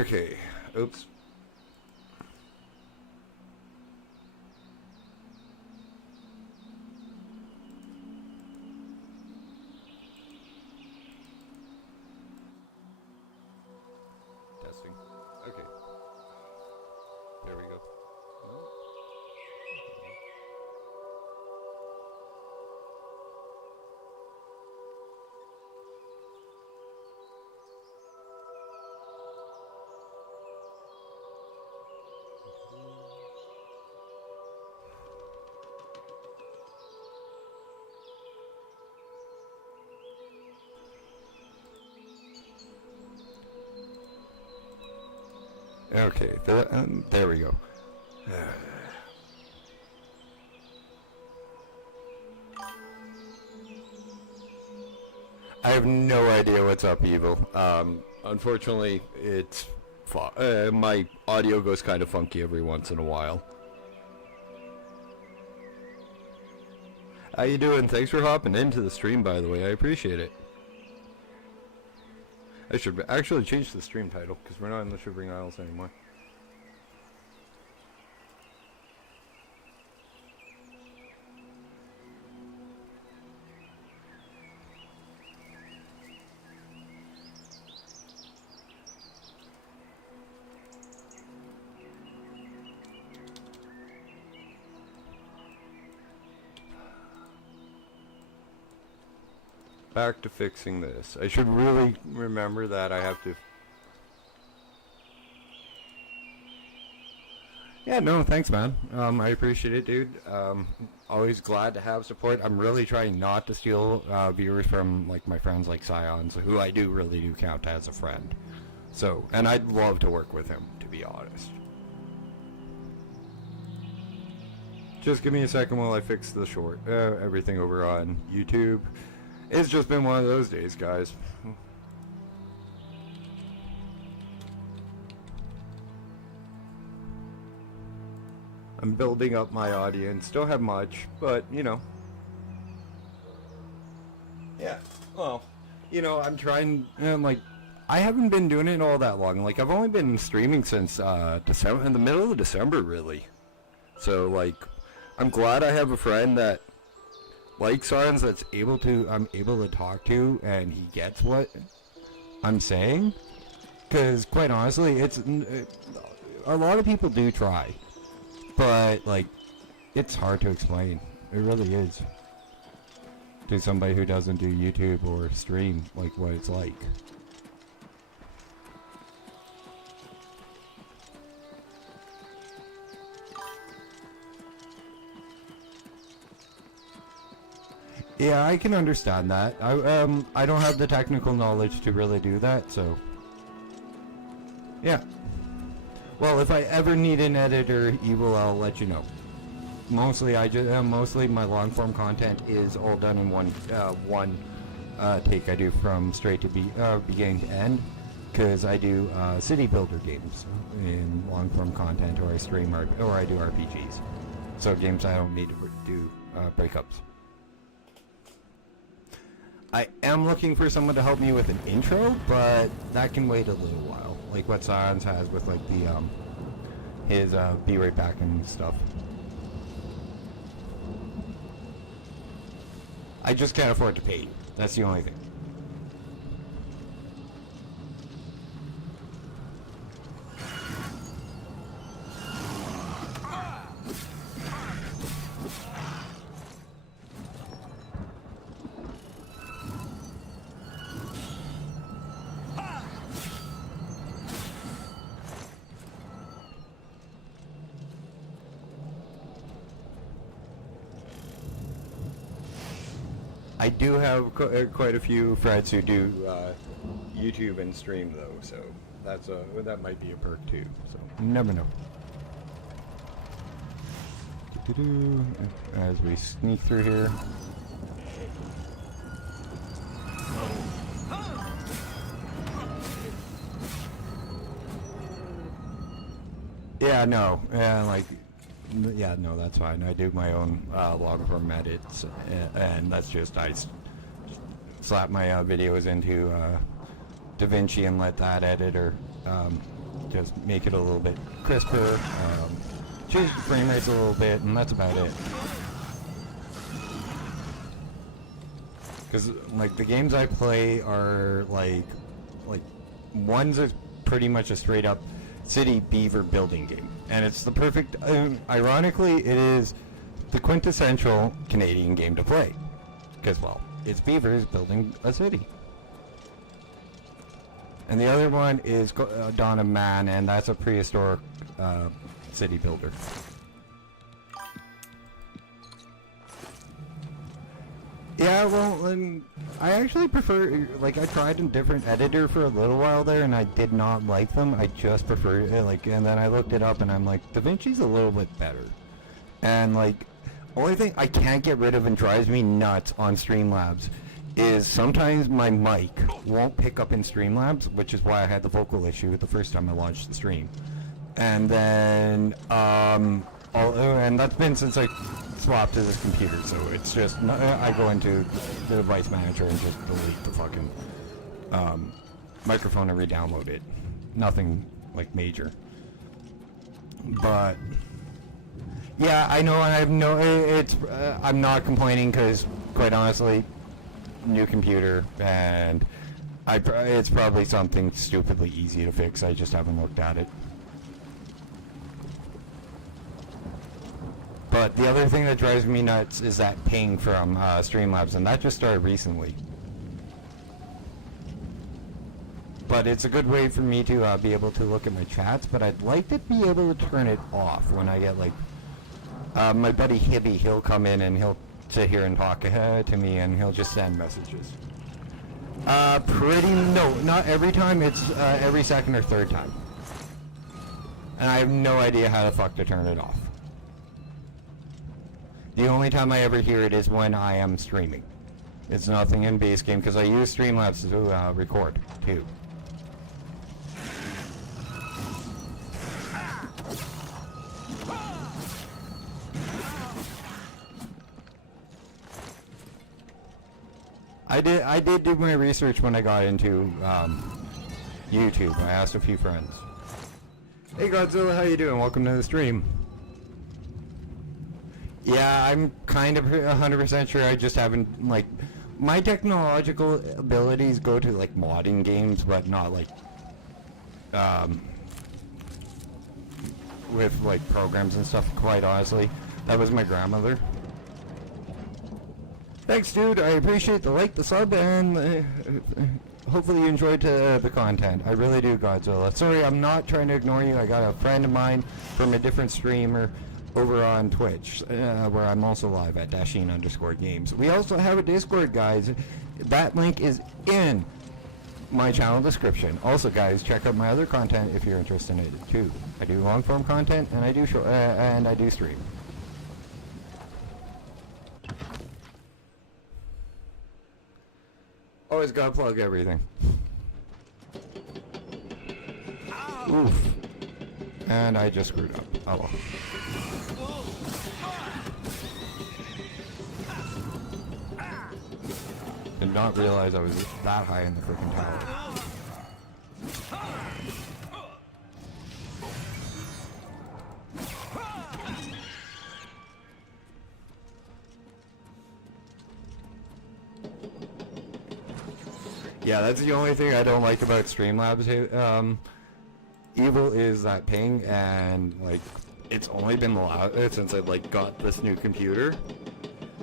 Okay. Oops. Testing. Okay. There we go. Okay, there we go. I have no idea what's up, Evil. Unfortunately, it's my audio goes kind of funky every once in a while. How you doing? Thanks for hopping into the stream, by the way. I appreciate it. I should actually change the stream title, because we're not in the Shivering Isles anymore. Back to fixing this. I should really remember that I have to... Yeah, no, thanks, man. I appreciate it, dude. Always glad to have support. I'm really trying not to steal viewers from, like, my friends like Scions, who I really do count as a friend. So, and I'd love to work with him, to be honest. Just give me a second while I fix the short. Everything over on YouTube. It's just been one of those days, guys. I'm building up my audience. Don't have much, but, you know. Yeah, well, you know, I'm trying, like, I haven't been doing it all that long. Like, I've only been streaming since December, in the middle of December, really. So, like, I'm glad I have a friend that like Sarns that's I'm able to talk to, and he gets what I'm saying. Because, quite honestly, a lot of people do try, but, like, it's hard to explain. It really is. To somebody who doesn't do YouTube or stream, like, what it's like. Yeah, I can understand that. I don't have the technical knowledge to really do that, so... Yeah. Well, if I ever need an editor, Evil, I'll let you know. Mostly, mostly my long-form content is all done in one take. I do from straight to beginning to end, because I do city builder games in long-form content, or I stream, or I do RPGs. So games I don't need to do breakups. I am looking for someone to help me with an intro, but that can wait a little while. Like what Science has with, like, the, his, Be Right Back and stuff. I just can't afford to pay you. That's the only thing. I do have quite a few friends who do YouTube and stream, though, so that might be a perk too. So you never know. As we sneak through here. Yeah, no, like. Yeah, no, that's fine. I do my own long-form edits, and that's just, I just slap my videos into DaVinci and let that edit, or just make it a little bit crisper, change the frame rates a little bit, and that's about it. Because, like, the games I play are, like, one's is pretty much a straight-up city beaver building game. And it's the perfect, ironically, it is the quintessential Canadian game to play. Because, well, it's beavers building a city. And the other one is Dawn of Man, and that's a prehistoric city builder. Yeah, well, I actually prefer, like, I tried a different editor for a little while there, and I did not like them. I just prefer it, like, and then I looked it up, and I'm like, DaVinci's a little bit better. And, like, only thing I can't get rid of and drives me nuts on Streamlabs is sometimes my mic won't pick up in Streamlabs, which is why I had the vocal issue the first time I launched the stream. And then, and that's been since I swapped to this computer, so it's just, I go into the device manager and just delete the fucking microphone and re-download it. Nothing, like, major. But, yeah, I know I have no, I'm not complaining because, quite honestly, new computer, and it's probably something stupidly easy to fix. I just haven't looked at it. But the other thing that drives me nuts is that ping from Streamlabs, and that just started recently. But it's a good way for me to be able to look at my chats, but I'd like to be able to turn it off when I get, like, my buddy Hibby, he'll come in and he'll sit here and talk to me, and he'll just send messages. No, not every time, it's every second or third time. And I have no idea how the fuck to turn it off. The only time I ever hear it is when I am streaming. It's nothing in base game, because I use Streamlabs to record, too. I did do my research when I got into YouTube. I asked a few friends. Hey Godzilla, how you doing? Welcome to the stream. Yeah, I'm kind of 100% sure. I just haven't, like, my technological abilities go to, like, modding games, but not, like, with, like, programs and stuff, quite honestly. That was my grandmother. Thanks, dude. I appreciate the like, the sub, and hopefully you enjoyed the content. I really do, Godzilla. Sorry, I'm not trying to ignore you. I got a friend of mine from a different streamer over on Twitch, where I'm also live at Dashin_games. We also have a Discord, guys. That link is in my channel description. Also, guys, check out my other content if you're interested in it too. I do long-form content, and I do stream. Always gotta plug everything. Oof. And I just screwed up. Oh well. Did not realize I was that high in the freaking tower. Yeah, that's the only thing I don't like about Streamlabs. Evil is that ping, and, like, it's only been since I, like, got this new computer.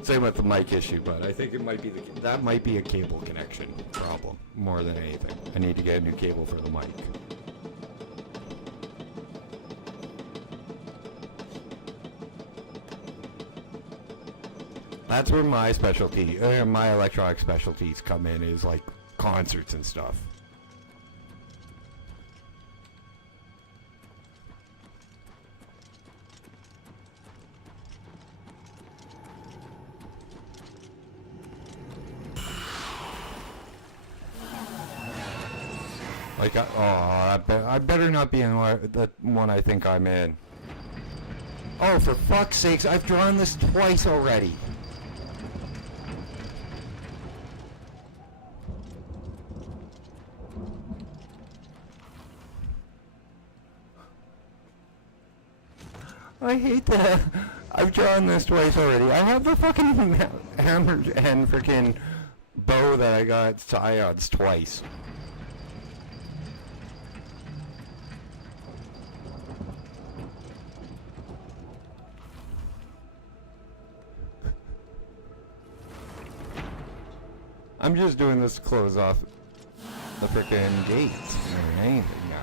Same with the mic issue, but I think it might be that might be a cable connection problem more than anything. I need to get a new cable for the mic. That's where my specialty, my electronic specialties come in, is like concerts and stuff. Like, I better not be in the one I think I'm in. Oh, for fuck's sakes, I've drawn this twice already. I hate that. I've drawn this twice already. I have the fucking hammer and freaking bow that I got Scions twice. I'm just doing this to close off the frickin' gates and anything now.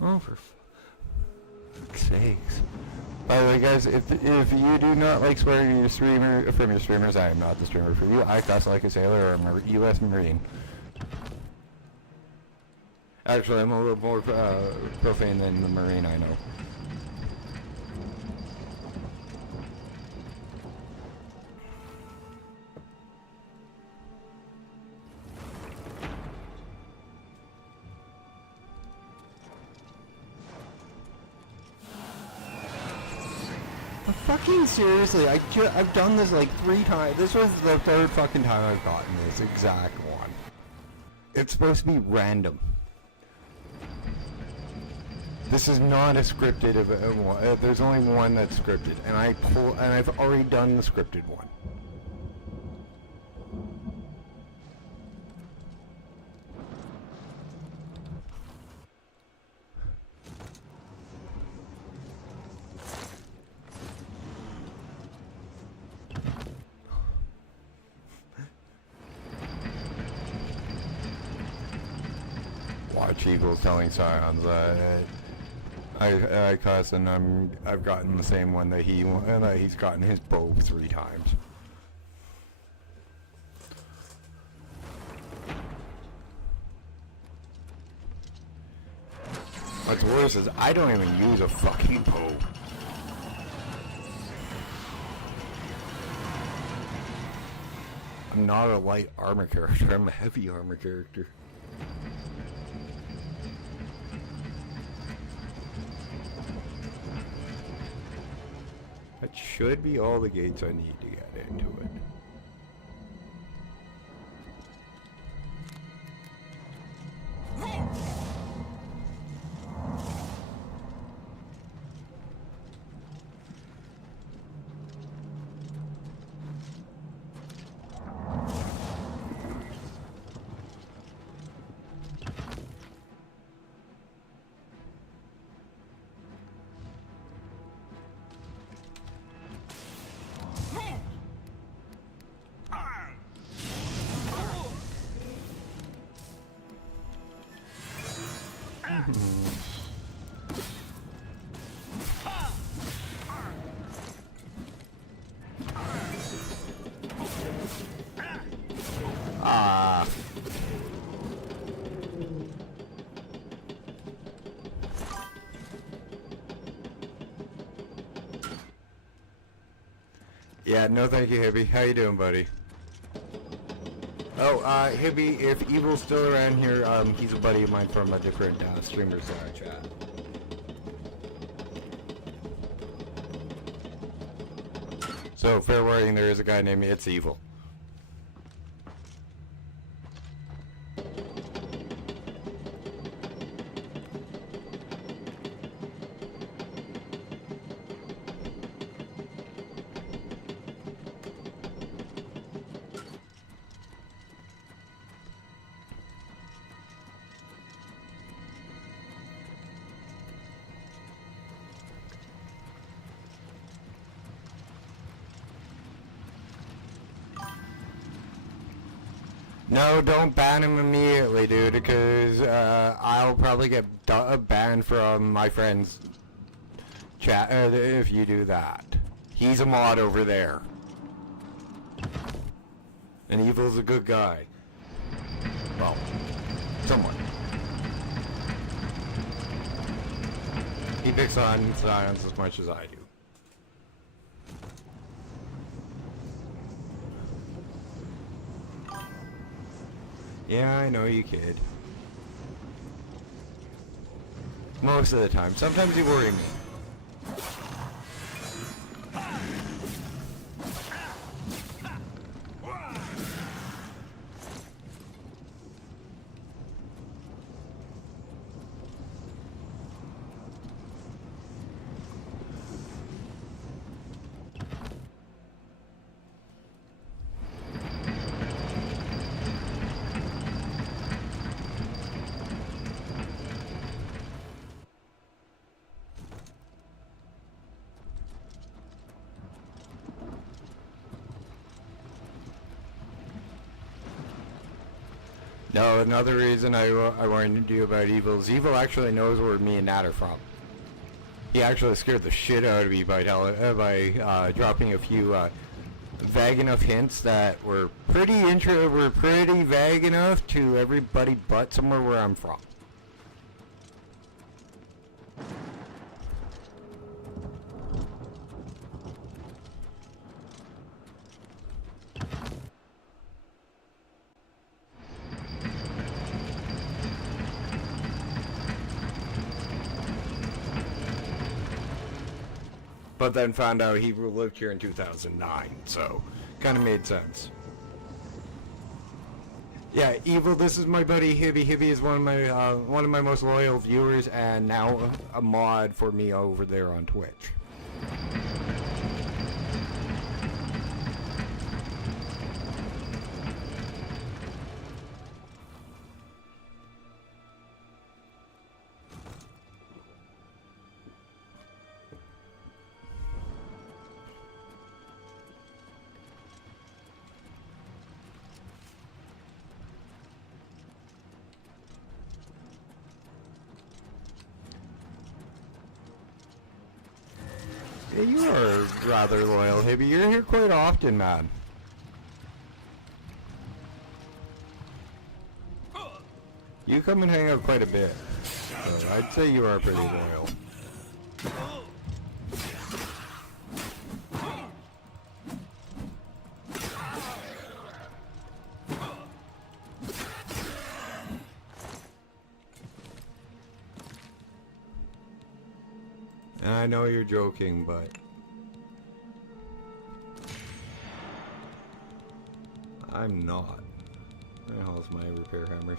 Oh, for fuck's sakes. By the way, guys, if you do not like swearing your streamer from your streamers, I am not the streamer for you. I cuss like a sailor or a U.S. Marine. Actually, I'm a little more profane than the Marine I know. Fucking seriously, I've done this like 3 times. This was the 3rd fucking time I've gotten this exact one. It's supposed to be random. This is not a scripted event. There's only one that's scripted, and I've already done the scripted one. Watch Eagles telling Scions I cuss, and I've gotten the same one that he's gotten his bow 3 times. What's worse is I don't even use a fucking bow. I'm not a light armor character, I'm a heavy armor character. That should be all the gates I need to get into it. Yeah, no thank you, Hibby. How you doing, buddy? Oh, Hibby, if Evil's still around here, he's a buddy of mine from a different streamer's chat. So, fair warning, there is a guy named It's Evil. No, don't ban him immediately, dude, because I'll probably get banned from my friend's chat if you do that. He's a mod over there. And Evil's a good guy. Well, somewhat. He picks on Science as much as I do. Yeah, I know you kid. Most of the time. Sometimes you worry me. No, another reason I wanted to do about Evil is Evil actually knows where me and Nat are from. He actually scared the shit out of me by dropping a few vague enough hints that were pretty vague enough to everybody but somewhere where I'm from. But then found out he lived here in 2009, so kind of made sense. Yeah, Evil. This is my buddy Hibby. Hibby is one of my most loyal viewers, and now a mod for me over there on Twitch. Yeah, you are rather loyal, Hibby. You're here quite often, man. You come and hang out quite a bit. So I'd say you are pretty loyal. I know you're joking, but I'm not. Where the hell's my repair hammers?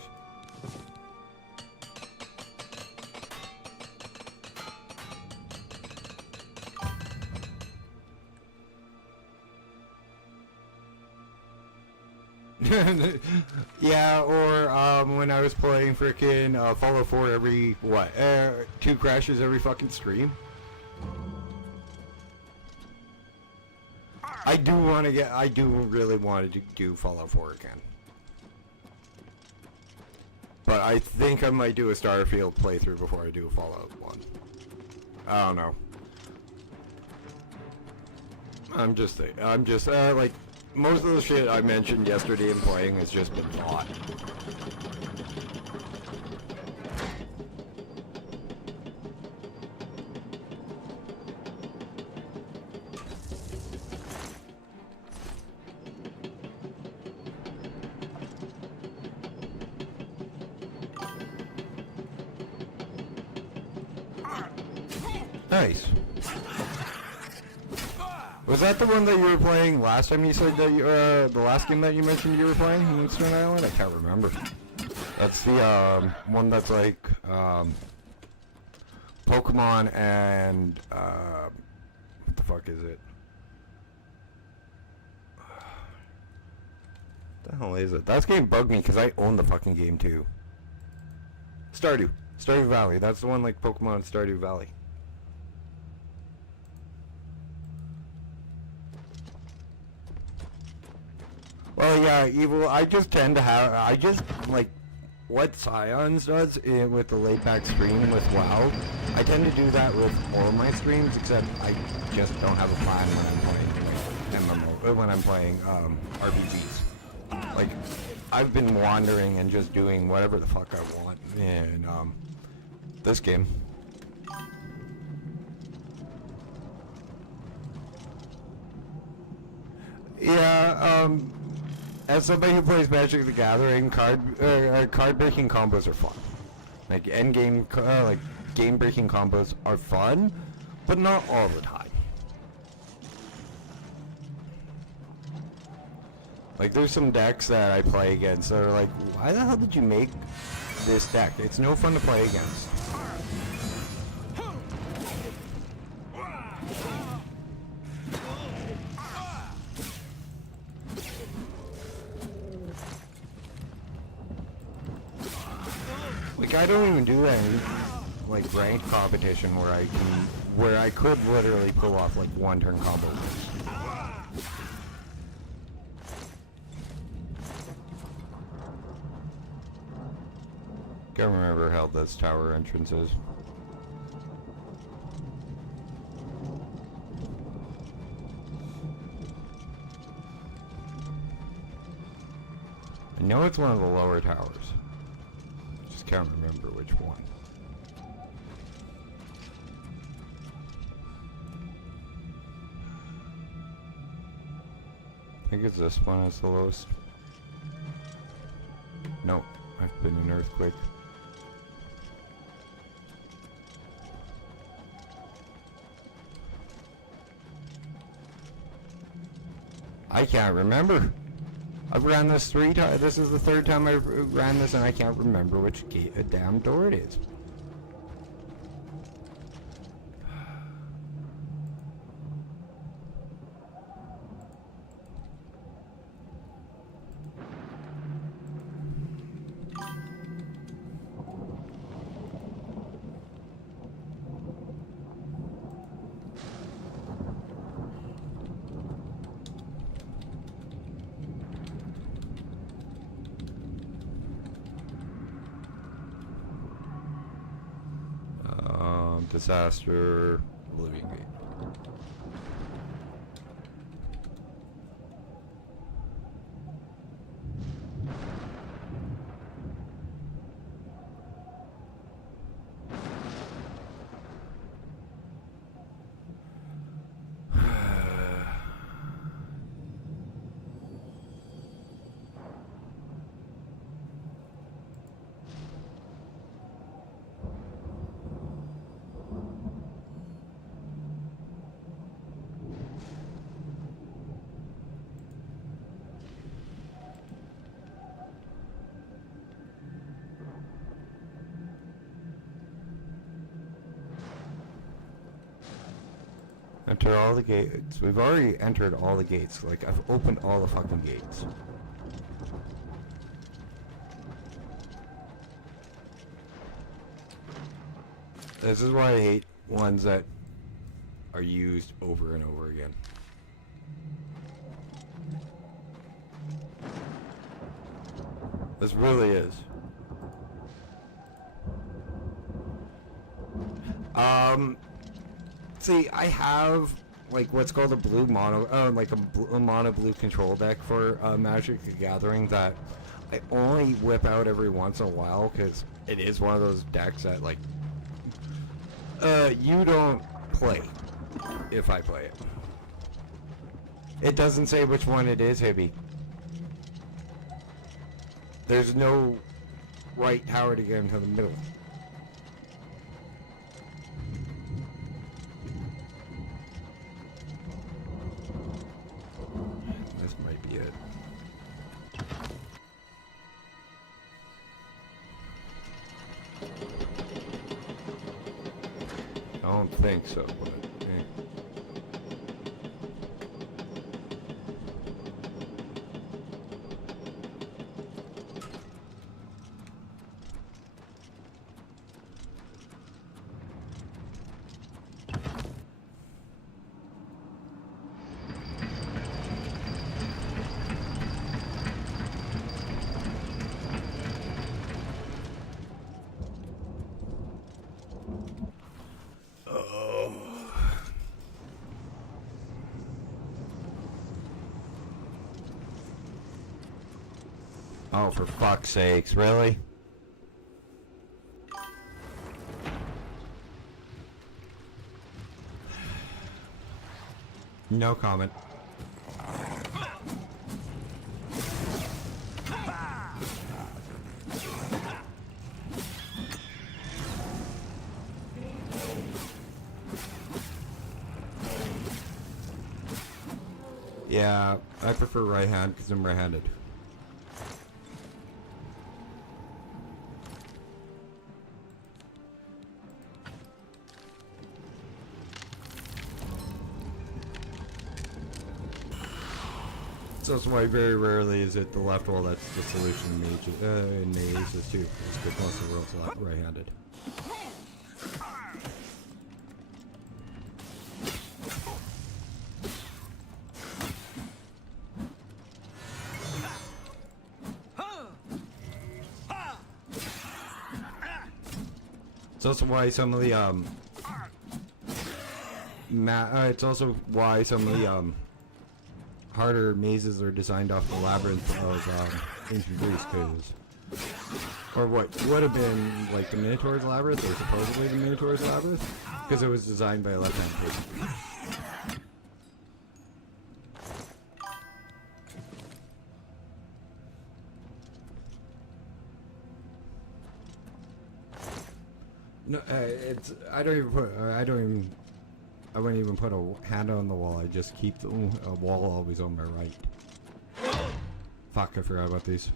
Yeah, or when I was playing frickin' Fallout 4 every, what, 2 crashes every fucking stream? I do really want to do Fallout 4 again. But I think I might do a Starfield playthrough before I do a Fallout 1. I don't know. I'm just like, most of the shit I mentioned yesterday in playing has just been thought. Nice. Was that the one that you were playing last time you said that you, the last game that you mentioned you were playing, Moonstone Island? I can't remember. That's the, one that's like, Pokemon and, what the fuck is it? What the hell is it? That game bugged me because I own the fucking game too. Stardew Valley. That's the one like Pokemon Stardew Valley. Well, yeah, Evil, I just tend to have, I just, like, what Scions does with the laid-back stream with WoW, I tend to do that with all my streams, except I just don't have a plan when I'm playing MMO, when I'm playing, RPGs. Like, I've been wandering and just doing whatever the fuck I want in, this game. Yeah, as somebody who plays Magic the Gathering, card-breaking combos are fun. Like, endgame, like, game-breaking combos are fun, but not all the time. Like, there's some decks that I play against that are like, why the hell did you make this deck? It's no fun to play against. Like, I don't even do any, like, ranked competition where I could literally pull off, like, one-turn combos. Can't remember how this tower entrance is. I know it's one of the lower towers. Just can't remember which one. I think it's this one is the lowest. No, I've been in earthquake. I can't remember. I've ran this 3 times. This is the 3rd time I've ran this and I can't remember which gate, a damn door it is. Disaster, Oblivion Gate. Enter all the gates. We've already entered all the gates. Like, I've opened all the fucking gates. This is why I hate ones that are used over and over again. This really is. See, I have like what's called a blue mono, like a mono blue control deck for Magic the Gathering that I only whip out every once in a while because it is one of those decks that like you don't play if I play it. It doesn't say which one it is, Hibby. There's no right tower to get into the middle. This might be it. I don't think so, but eh. Oh, for fuck's sakes, really? No comment. Yeah, I prefer right hand because I'm right-handed. So that's why very rarely is it the left wall that's the solution in the aces too. It's because most of the world's right-handed. It's also why some of the it's also why some of the harder mazes are designed off the labyrinth of Ancient Greece, or what would have been like the Minotaur's Labyrinth, or supposedly the Minotaur's Labyrinth, because it was designed by a left-hand person. No, it's I wouldn't even put a hand on the wall. I just keep the wall always on my right. Fuck, I forgot about these.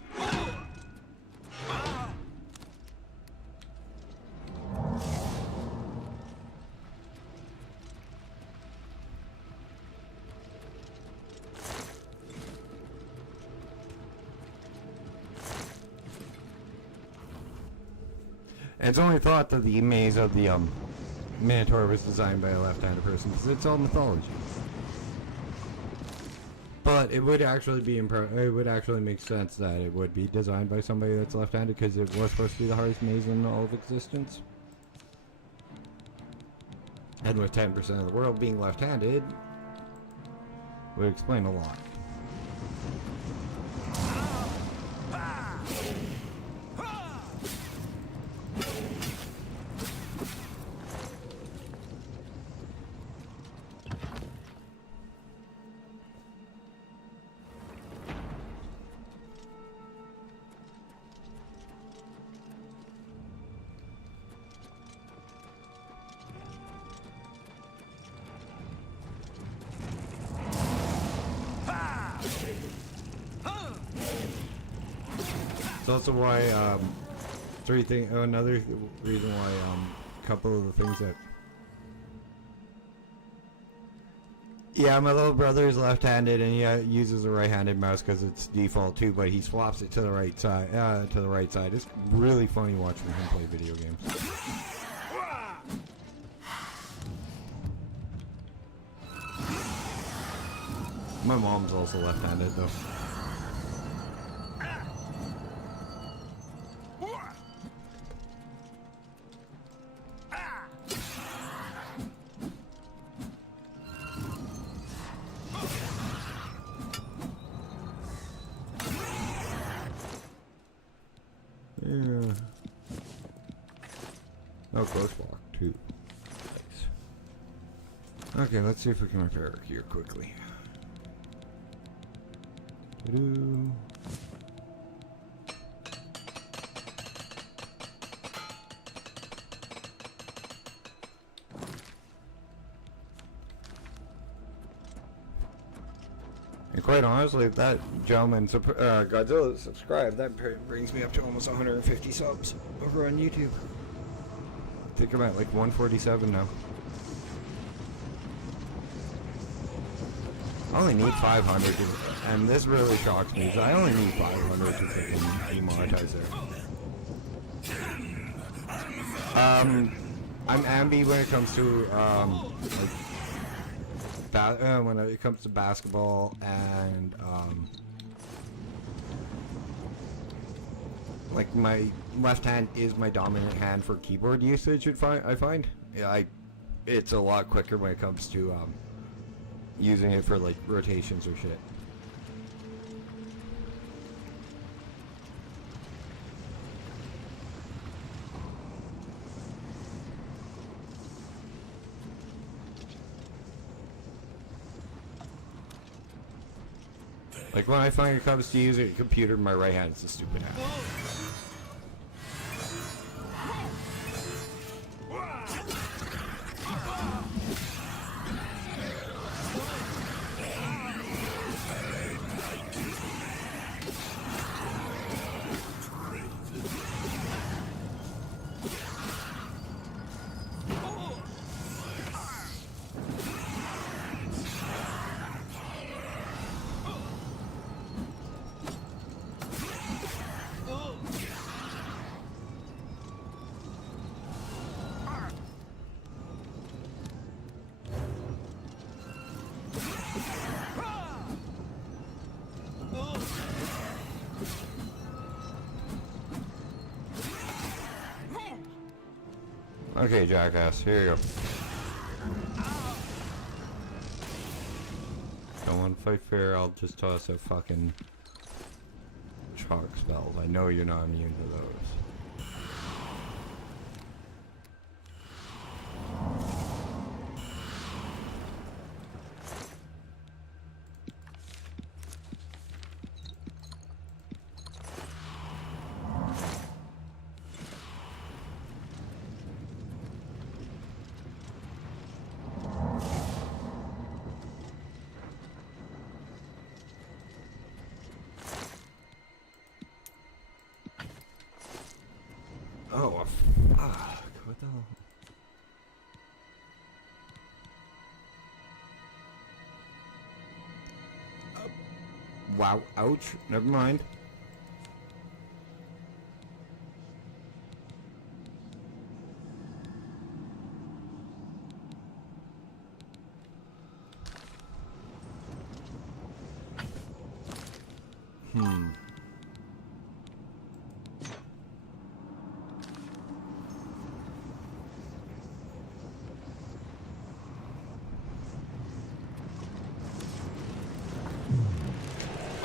It's only thought that the maze of the Minotaur was designed by a left-handed person because it's all mythology. But it would actually be it would actually make sense that it would be designed by somebody that's left-handed, because it was supposed to be the hardest maze in all of existence. And with 10% of the world being left-handed, would explain a lot. It's also why, another reason why, a couple of the things that... Yeah, my little brother is left-handed and he uses a right-handed mouse because it's default too, but he swaps it to the right side, It's really funny watching him play video games. My mom's also left-handed though. Yeah. Oh, close walk too. Nice. Okay, let's see if we can repair it here quickly. Doo-doo. And quite honestly, if that gentleman, Godzilla, subscribed, that brings me up to almost 150 subs over on YouTube. I think I'm at like 147 now. I only need 500 to, and this really shocks me, because I only need 500 to freaking demonetize there. I'm ambi when it comes to, when it comes to basketball and like my left hand is my dominant hand for keyboard usage. I find, yeah, it's a lot quicker when it comes to using it for like rotations or shit. Like when I find it comes to using a computer in my right hand, it's a stupid hand. Okay, jackass, here you go. Don't want to fight fair, I'll just toss a fucking chalk spells. I know you're not immune to those. Oh, fuck. What the hell? Wow, ouch. Never mind.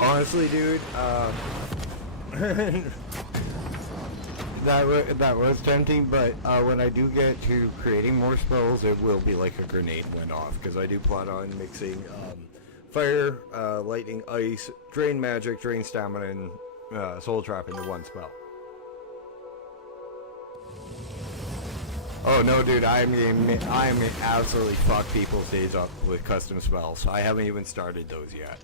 Honestly, dude, that was tempting, but when I do get to creating more spells, it will be like a grenade went off, because I do plan on mixing fire, lightning, ice, drain magic, drain stamina, and soul trap into one spell. Oh no, dude, I'm absolutely fuck people's days up with custom spells. I haven't even started those yet.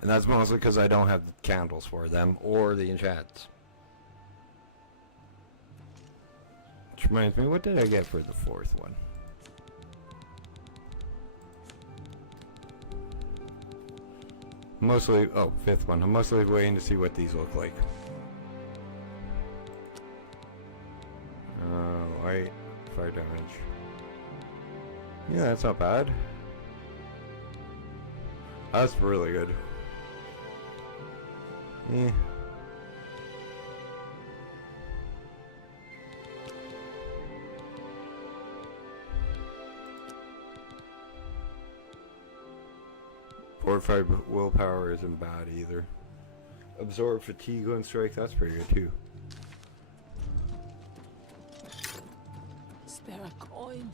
And that's mostly because I don't have the candles for them, or the enchants. Which reminds me, what did I get for the fourth one? Mostly, oh, fifth one. I'm mostly waiting to see what these look like. Light, fire damage. Yeah, that's not bad. That's really good. Yeah. Fortified willpower isn't bad either. Absorb fatigue on strike, that's pretty good too. Spare a coin.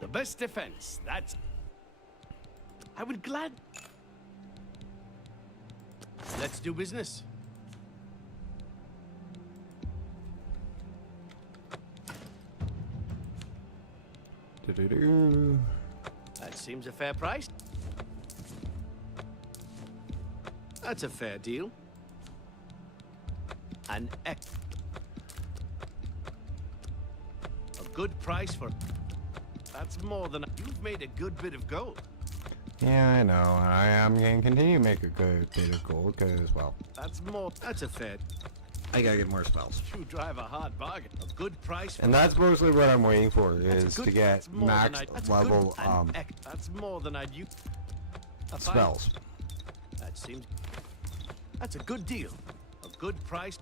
The best defense, that's... I would glad... Let's do business. That seems a fair price. That's a fair deal. A good price for... That's more than... You've made a good bit of gold. Yeah, I know. I am going to continue to make a good bit of gold, because, well... That's more... That's a fair... I gotta get more spells. You drive a hard bargain. A good price for... And that's mostly what I'm waiting for, is to get max level, That's more than I'd use... spells. That seems... That's a good deal. A good price.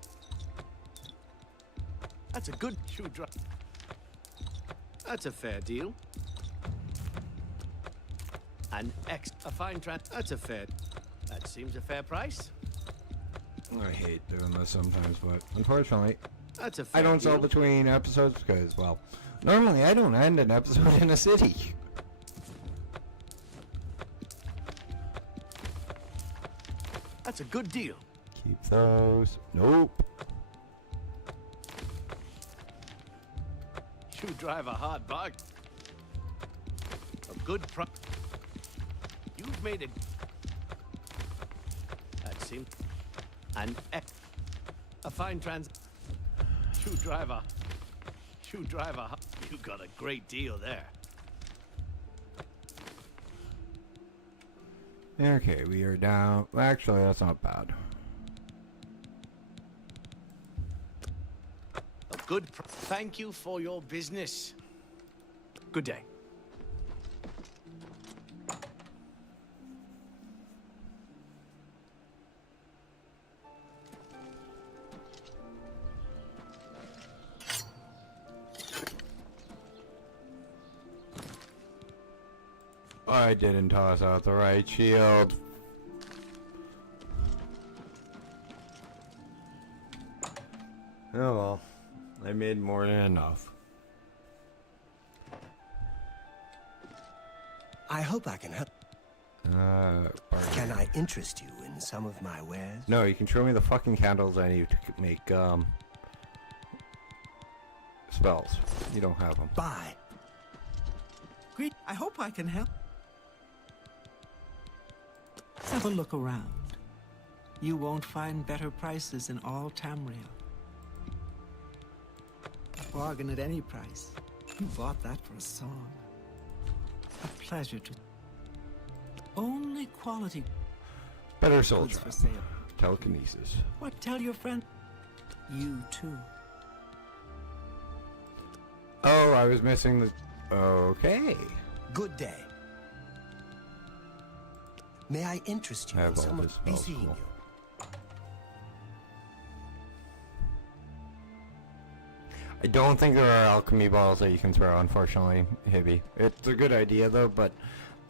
That's a good... You drive... That's a fair deal. A fine that's a fair... That seems a fair price. I hate doing this sometimes, but unfortunately, that's a fair I don't deal. sell between episodes because, well, normally I don't end an episode in a city. That's a good deal. Keep those. Nope. You drive a hard bargain. A good price. You've made it. That seems... A fine You drive a... You got a great deal there. Okay, we are down. Well, actually, that's not bad. Thank you for your business. Good day. I didn't toss out the right shield. Oh well, I made more than enough. I hope I can help. Can I interest you in some of my wares? No, you can show me the fucking candles I need to make, spells. You don't have them. Buy. Great. I hope I can help. Have a look around. You won't find better prices in all Tamriel. A bargain at any price. You bought that for a song. A pleasure to... Only quality Better goods soldier. for sale. Telekinesis. What, tell your friend? You too. Oh, I was missing the... Okay. Good day. May I interest you I in have all some this of... Be spells, seeing cool. you. I don't think there are alchemy balls that you can throw, unfortunately, Hibby. It's a good idea, though, but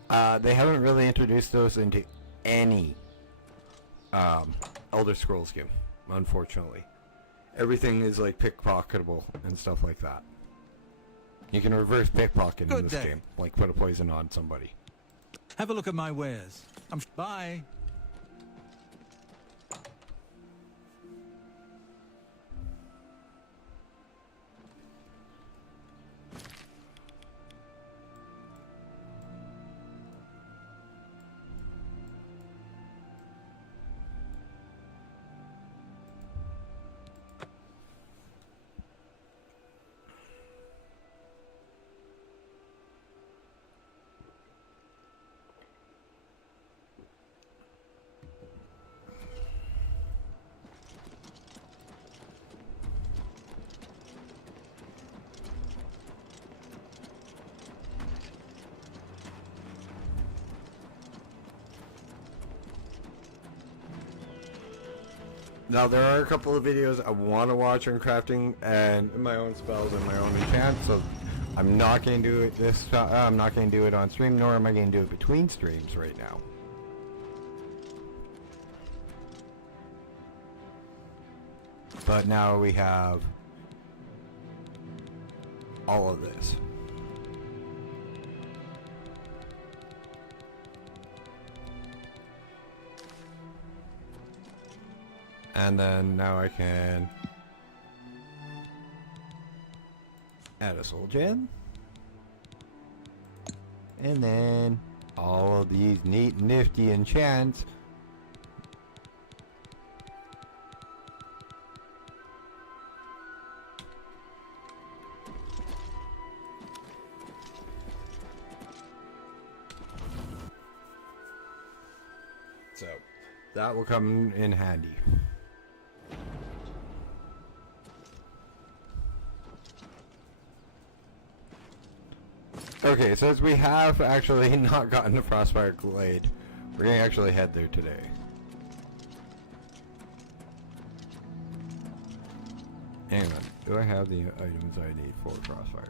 they haven't really introduced those into any Elder Scrolls game, unfortunately. Everything is, like, pickpocketable and stuff like that. You can reverse pickpocket in this game, like put a poison on somebody. Have a look at my wares. Bye. Now, there are a couple of videos I want to watch on crafting and my own spells and my own enchants, so I'm not going to do it I'm not going to do it on stream, nor am I going to do it between streams right now. But now we have all of this. And then now I can add a soul gem. And then all of these neat nifty enchants. So that will come in handy. Okay, since we have actually not gotten the Frostfire Glade, we're going to actually head there today. Hang on, do I have the items I need for Frostfire?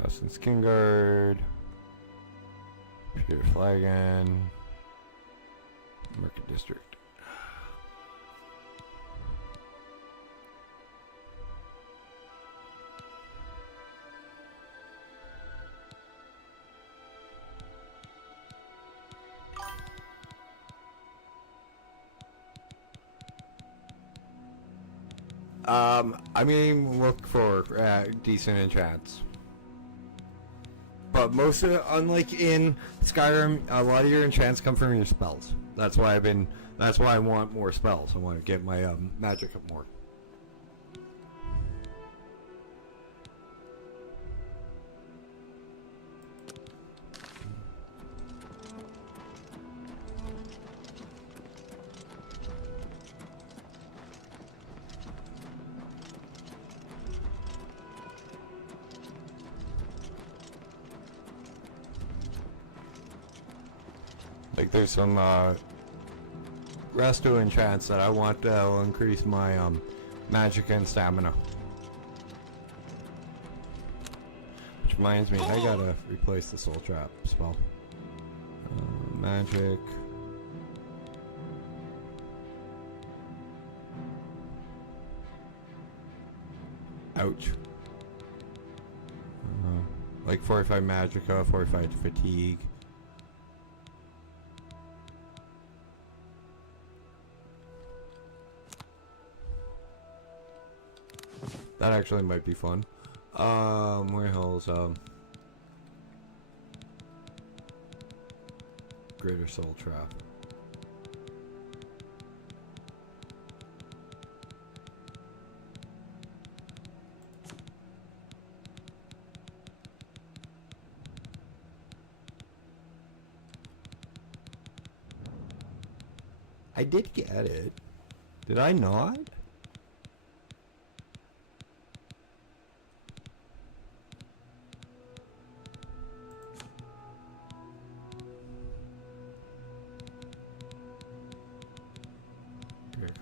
House and Skin Guard, Pure Flagon, Market District. I mean, look for decent enchants. But most of it, unlike in Skyrim, a lot of your enchants come from your spells. That's why I want more spells. I want to get my magic up more. Like there's some resto enchants that I want to increase my magic and stamina. Which reminds me, I gotta replace the soul trap spell. Magic. Ouch. Like 45 magicka, 45 fatigue. That actually might be fun. Where the hell's Greater Soul Trap? I did get it. Did I not?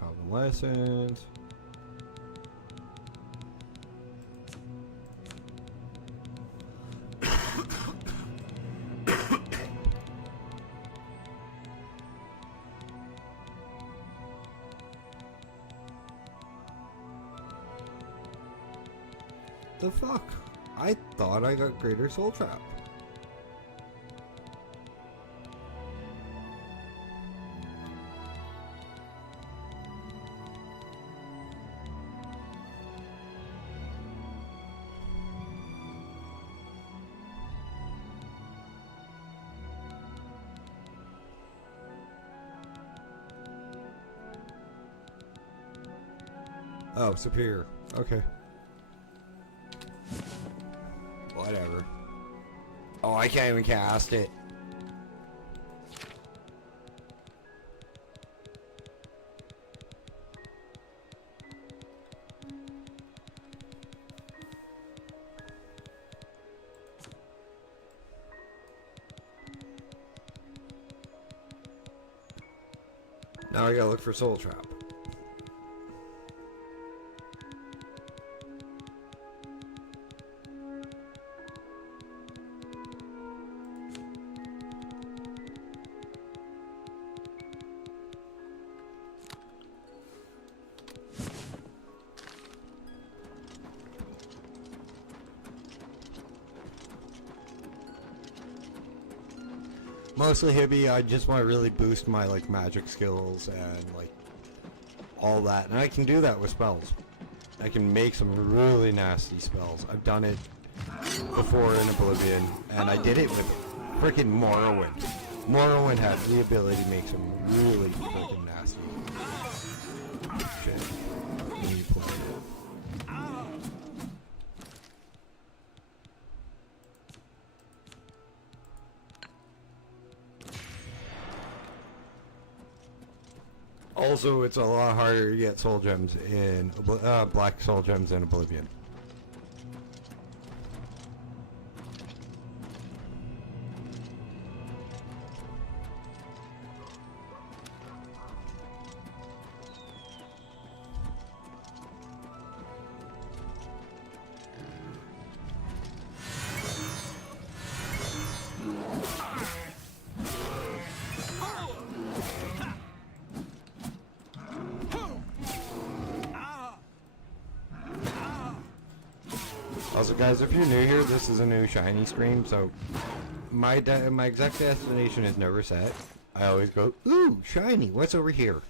Convalescent. The fuck? I thought I got Greater Soul Trap. Oh, superior. Okay. Whatever. Oh, I can't even cast it. Now I gotta look for Soul Trap. Mostly Hibby, I just want to really boost my like magic skills and like all that, and I can do that with spells. I can make some really nasty spells. I've done it before in Oblivion, and I did it with freaking Morrowind. Morrowind had the ability to make some really freaking nasty shit when you play it. Also, it's a lot harder to get soul gems in black soul gems in Oblivion. Also, guys, if you're new here, this is a new shiny stream, so my exact destination is never set. I always go, ooh, shiny, what's over here?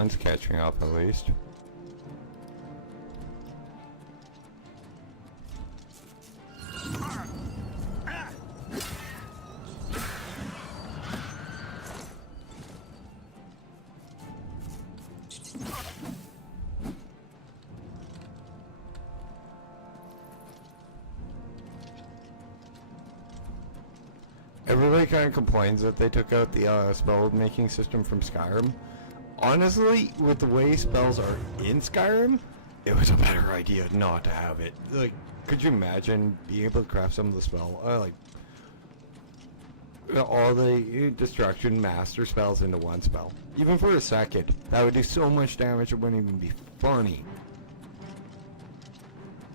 one's catching up at least. Everybody kind of complains that they took out the spell making system from Skyrim. Honestly, with the way spells are in Skyrim, it was a better idea not to have it. Like, could you imagine being able to craft some of the spell, like all the destruction master spells into one spell, even for a second? That would do so much damage it wouldn't even be funny.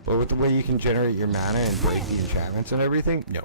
But with the way you can generate your mana and break the enchantments and everything, no.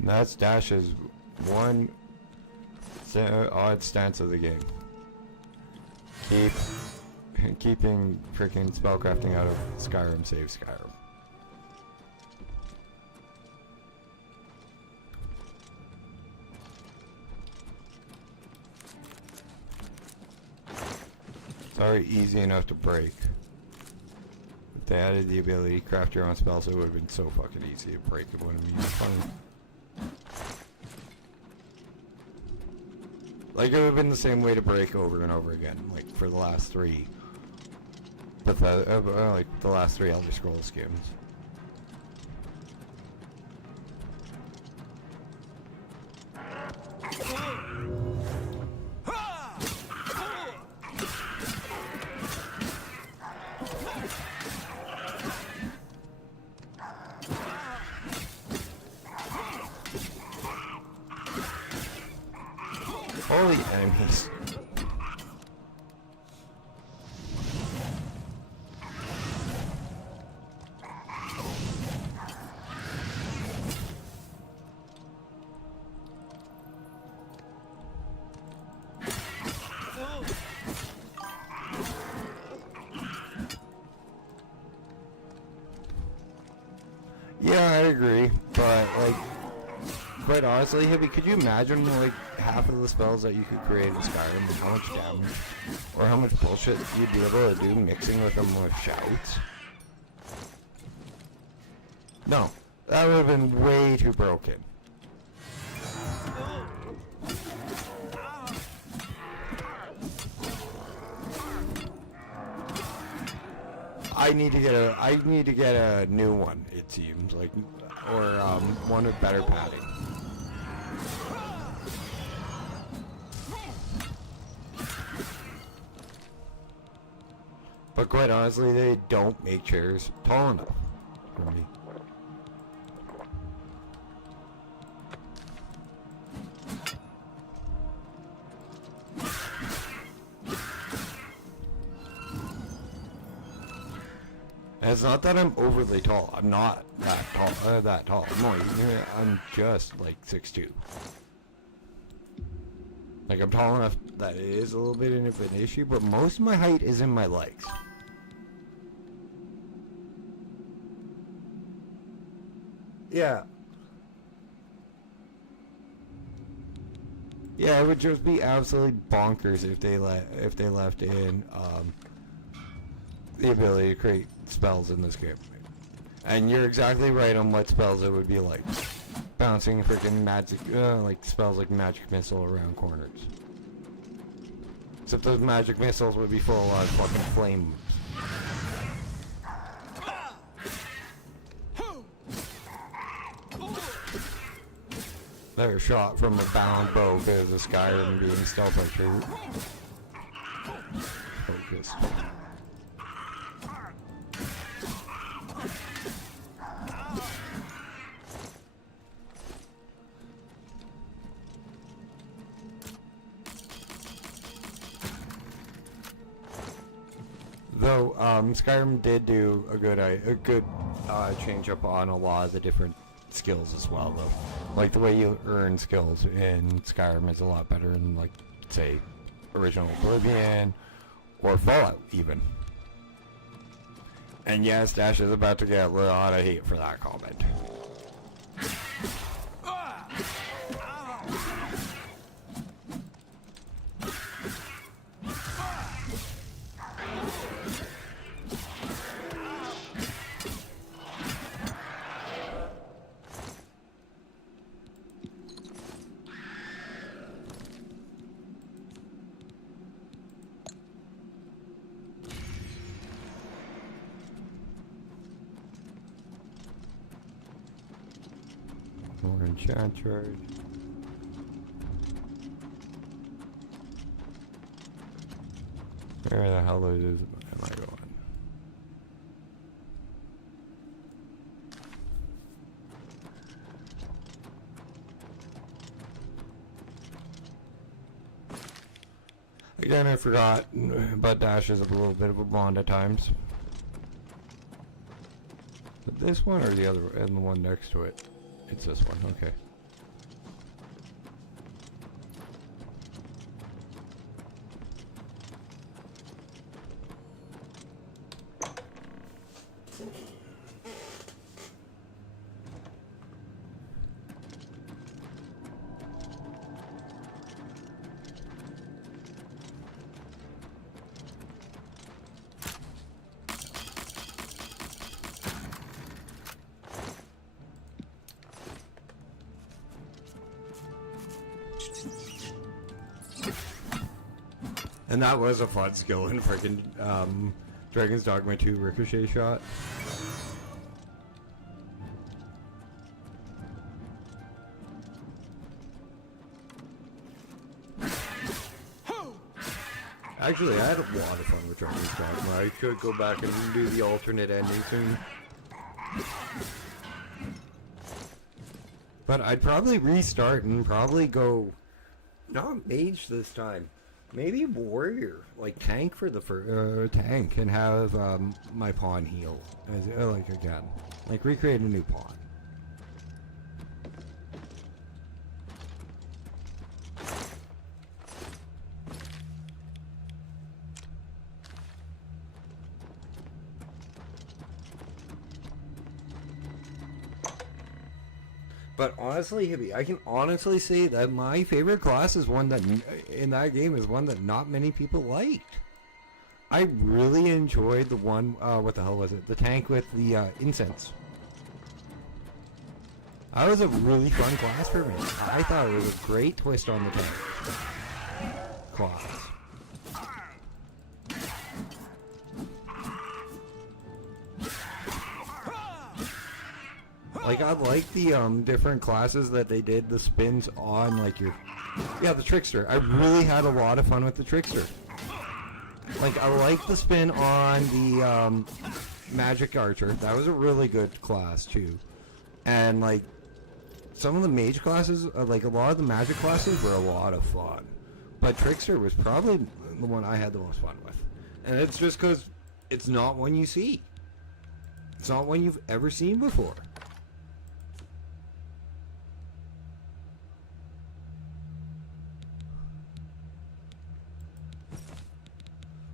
And that's Dash's one odd stance of the game. Keeping freaking spellcrafting out of Skyrim saves Skyrim. It's already easy enough to break. If they added the ability to craft your own spells, it would have been so fucking easy to break. It wouldn't have been funny. Like, it would have been the same way to break over and over again, like, for the last three. Like, the last three Elder Scrolls games. Holy enemies. Yeah, I agree, but like, quite honestly, Hippie, could you imagine like half of the spells that you could create in Skyrim and how much damage or how much bullshit you'd be able to do mixing with them with shouts? No, that would have been way too broken. I need to get a new one, it seems like, or one with better padding. But quite honestly, they don't make chairs tall enough for me. And it's not that I'm overly tall. I'm not that tall. No, I'm just like 6'2". Like, I'm tall enough that it is a little bit of an issue, but most of my height is in my legs. Yeah. Yeah, it would just be absolutely bonkers if they left in the ability to create spells in this game. And you're exactly right on what spells it would be like. Bouncing freaking magic, like spells like magic missile around corners. Except those magic missiles would be full of fucking flames. They're shot from a bound bow because of Skyrim being stealth like focus. Though Skyrim did do a good change up on a lot of the different skills as well, though. Like the way you earn skills in Skyrim is a lot better than, like, say, original Oblivion or Fallout even. And yes, Dash is about to get a lot of hate for that comment. More enchantress. Where the hell am I going? Again, I forgot, but Dash is a little bit of a blonde at times. But this one or the other, and the one next to it? It's this one, okay. And that was a fun skill in freaking Dragon's Dogma 2 ricochet shot. Actually, I had a lot of fun with Dragon's Dogma. I could go back and do the alternate ending soon. But I'd probably restart and probably go, not mage this time. Maybe warrior, like tank for the tank, and have my pawn heal, like again, like recreate a new pawn. But honestly, Hibby, I can honestly say that my favorite class is one that, in that game, is one that not many people liked. I really enjoyed the one, what the hell was it? The tank with the incense. That was a really fun class for me. I thought it was a great twist on the tank class. Like, I like the different classes that they did the spins on, like your... Yeah, the Trickster. I really had a lot of fun with the Trickster. Like, I like the spin on the Magic Archer. That was a really good class, too. And, like, some of the mage classes, like, a lot of the magic classes were a lot of fun. But Trickster was probably the one I had the most fun with. And it's just because it's not one you see. It's not one you've ever seen before.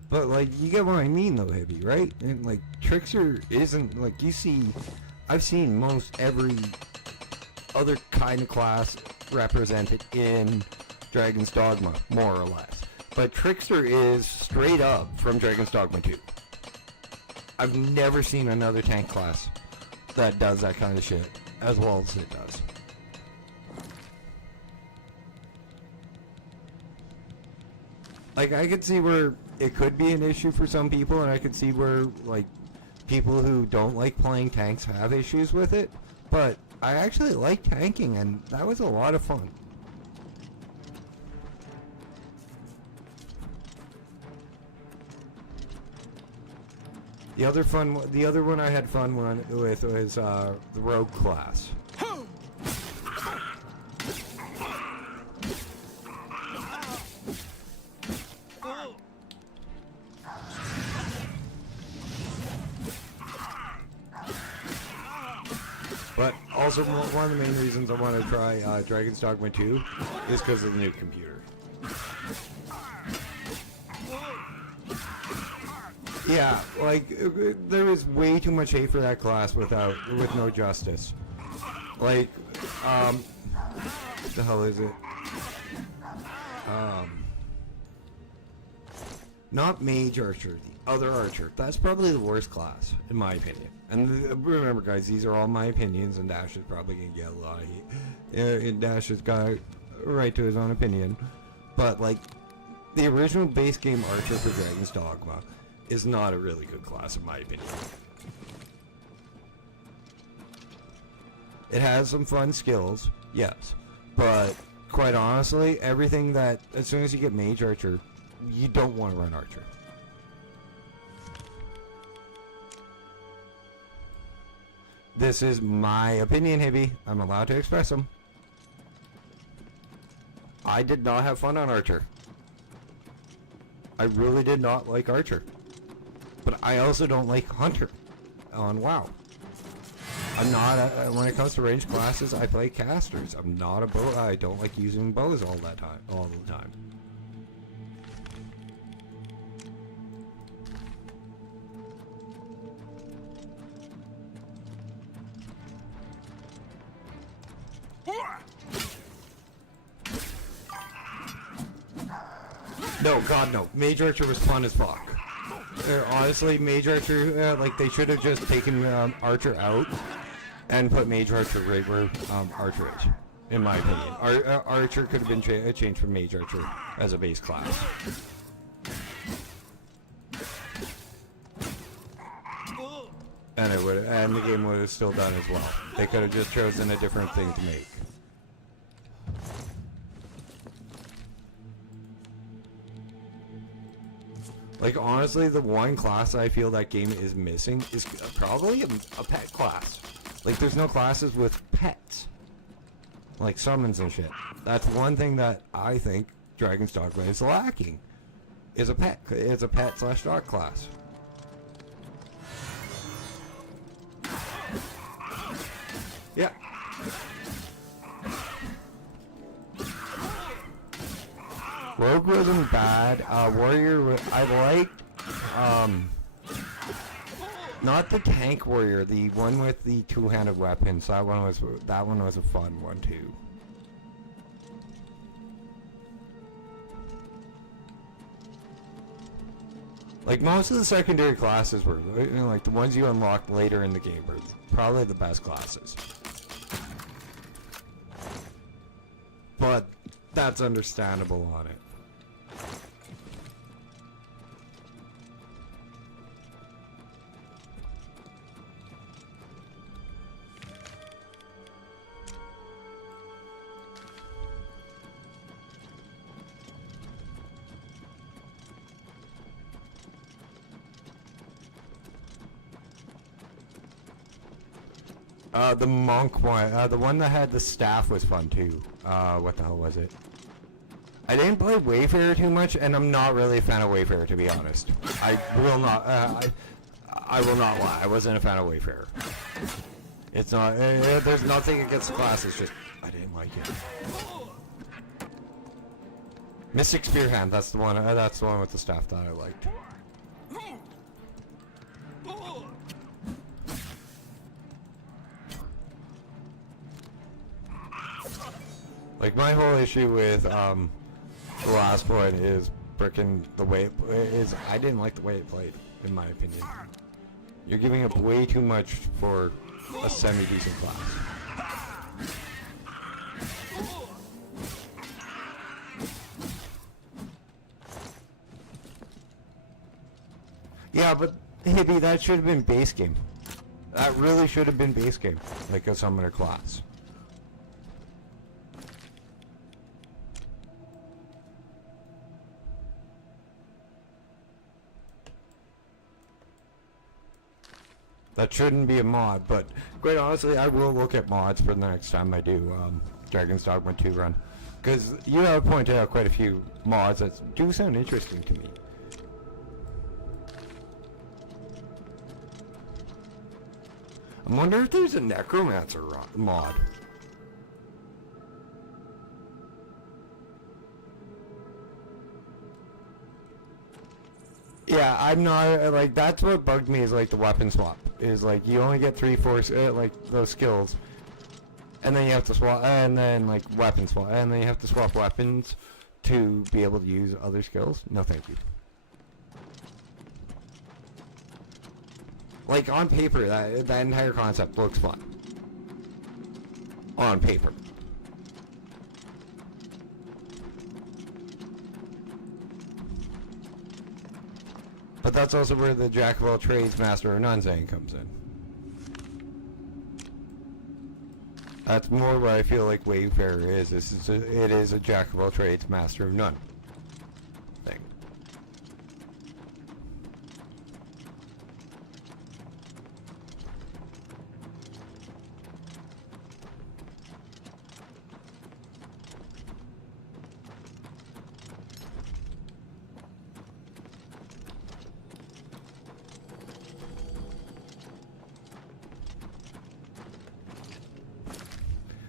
But, like, you get what I mean, though, Heavy, right? And, like, Trickster isn't, like, you see... I've seen most every other kind of class represented in Dragon's Dogma, more or less. But Trickster is straight up from Dragon's Dogma 2. I've never seen another tank class that does that kind of shit as well as it does. Like, I could see where it could be an issue for some people, and I could see where, like, people who don't like playing tanks have issues with it, but I actually like tanking, and that was a lot of fun. The other one I had fun with was the rogue class. But also, one of the main reasons I want to try Dragon's Dogma 2 is because of the new computer. Yeah, like, there is way too much hate for that class with no justice. Like, what the hell is it? Not Mage Archer, the other Archer. That's probably the worst class, in my opinion. And remember, guys, these are all my opinions, and Dash is probably going to get a lot of hate. And Dash has got a right to his own opinion. But, like, the original base game Archer for Dragon's Dogma is not a really good class, in my opinion. It has some fun skills, yes. But, quite honestly, everything that, as soon as you get Mage Archer, you don't want to run Archer. This is my opinion, Hibby. I'm allowed to express them. I did not have fun on Archer. I really did not like Archer. But I also don't like Hunter on WoW. I'm not, when it comes to ranged classes, I play casters. I'm not a bow, I don't like using bows all the time. No, God, no. Mage Archer was fun as fuck. Honestly, Mage Archer, like, they should have just taken Archer out and put Mage Archer right where Archer is, in my opinion. Archer could have been changed from Mage Archer as a base class. And the game would have still done as well. They could have just chosen a different thing to make. Like, honestly, the one class I feel that game is missing is probably a pet class. Like, there's no classes with pets. Like summons and shit. That's one thing that I think Dragon's Dogma is lacking. Is a pet. It's a pet/dog class. Yeah. Rogue wasn't bad. Warrior, I liked, not the tank warrior, the one with the two-handed weapons. That one was a fun one too. Like, most of the secondary classes were, you know, like the ones you unlocked later in the game were probably the best classes. But that's understandable on it. The monk one, the one that had the staff was fun too. What the hell was it? I didn't play Wayfarer too much, and I'm not really a fan of Wayfarer, to be honest. I will not lie, I wasn't a fan of Wayfarer. It's not, there's nothing against the class, it's just, I didn't like it. Mystic Spearhand, that's the one with the staff that I liked. Like, my whole issue with the last one is frickin' the way it is. I didn't like the way it played, in my opinion. You're giving up way too much for a semi-decent class. Yeah, but Hibby, that should have been base game. That really should have been base game, like a summoner class. That shouldn't be a mod, but quite honestly, I will look at mods for the next time I do Dragon's Dogma 2 run. Because you have pointed out quite a few mods that do sound interesting to me. I wonder if there's a necromancer mod. Yeah, I'm not, like, that's what bugged me is, like, the weapon swap. Is, like, you only get 3, 4, like, those skills. And then you have to swap, and then, like, weapon swap. And then you have to swap weapons to be able to use other skills. No, thank you. Like, on paper, that entire concept looks fun. On paper. But that's also where the jack of all trades, master of none saying comes in. That's more what I feel like Wayfarer is. It is a jack of all trades, master of none thing.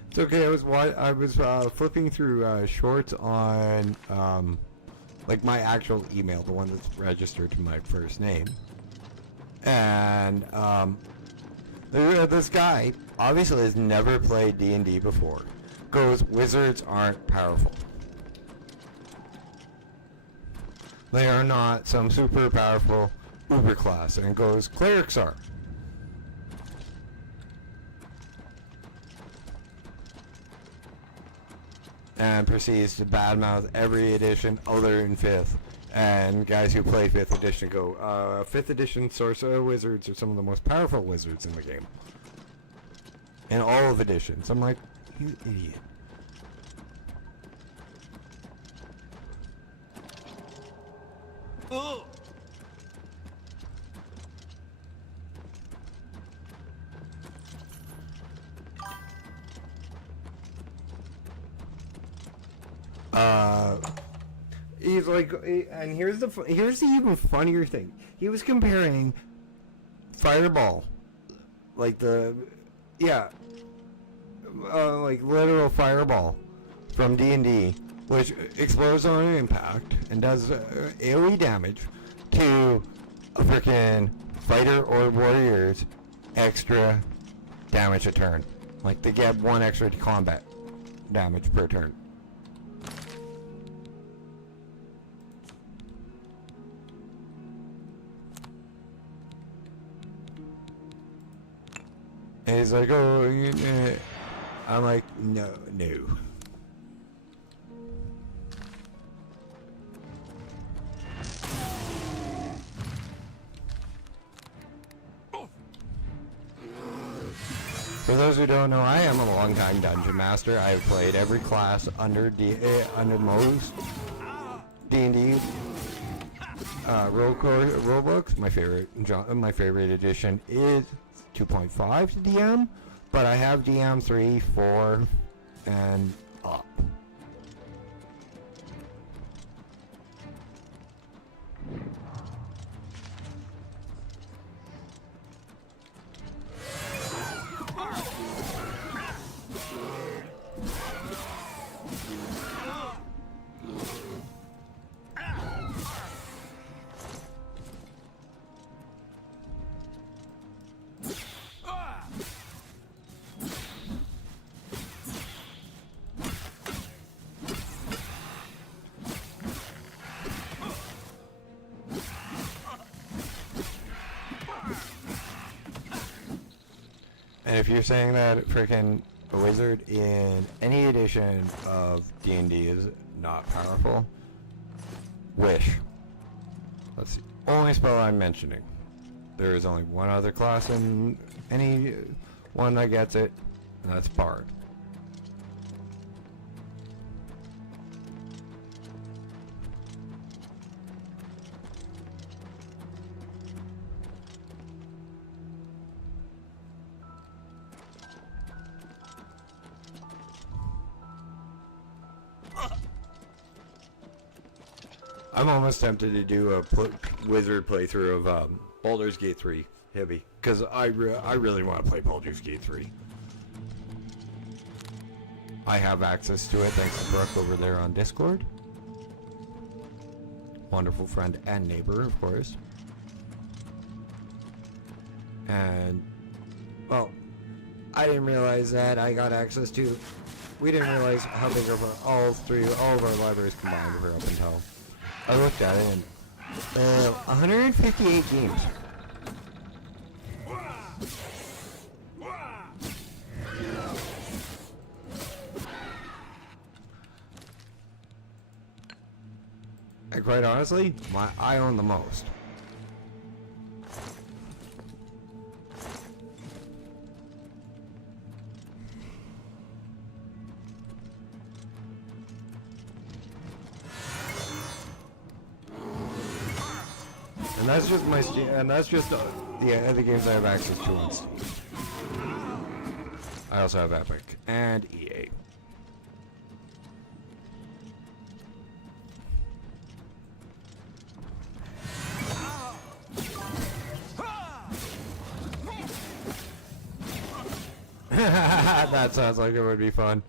It's okay. I was flipping through shorts on like my actual email, the one that's registered to my first name, and this guy obviously has never played D&D before. Goes, wizards aren't powerful. They are not some super powerful uber class, and goes, clerics are. And proceeds to badmouth every edition other than 5th. And guys who play 5th edition go, 5th edition sorcerer wizards are some of the most powerful wizards in the game. In all of editions. I'm like, you idiot. Oh! He's like, and here's the even funnier thing. He was comparing Fireball, like like literal Fireball from D&D, which explodes on an impact and does AoE damage, to a freaking fighter or warrior's extra damage a turn. Like they get 1 extra combat damage per turn. And he's like, oh, I'm like, no. For those who don't know, I am a longtime dungeon master. I have played every class under most D&D rule books. My favorite edition is 2.5 to DM, but I have DM 3, 4, and up. And if you're saying that freaking a wizard in any edition of D&D is not powerful, wish. Let's see. Only spell I'm mentioning. There is only one other class in any one that gets it, and that's Bard. I'm almost tempted to do a wizard playthrough of Baldur's Gate 3 Hibby, because I really want to play Baldur's Gate 3. I have access to it thanks to Brooke over there on Discord. Wonderful friend and neighbor, of course. And, well, I didn't realize that I got access to... We didn't realize how big of all of our libraries combined were up until... I looked at it and... 158 games. And quite honestly, I own the most. And that's just my Steam, and that's just the games I have access to on Steam. I also have Epic and EA. That sounds like it would be fun.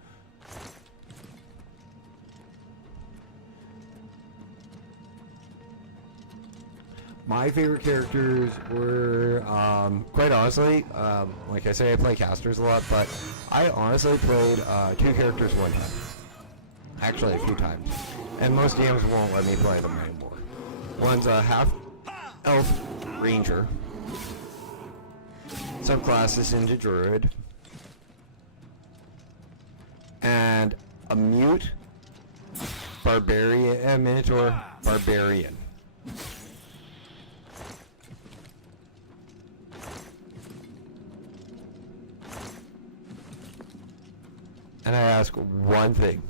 My favorite characters were, quite honestly, like I say, I play casters a lot, but I honestly played 2 characters one time. Actually, a few times. And most DMs won't let me play them anymore. One's a half-elf ranger. Subclasses into druid. And a mute barbarian, a minotaur barbarian. And I ask one thing.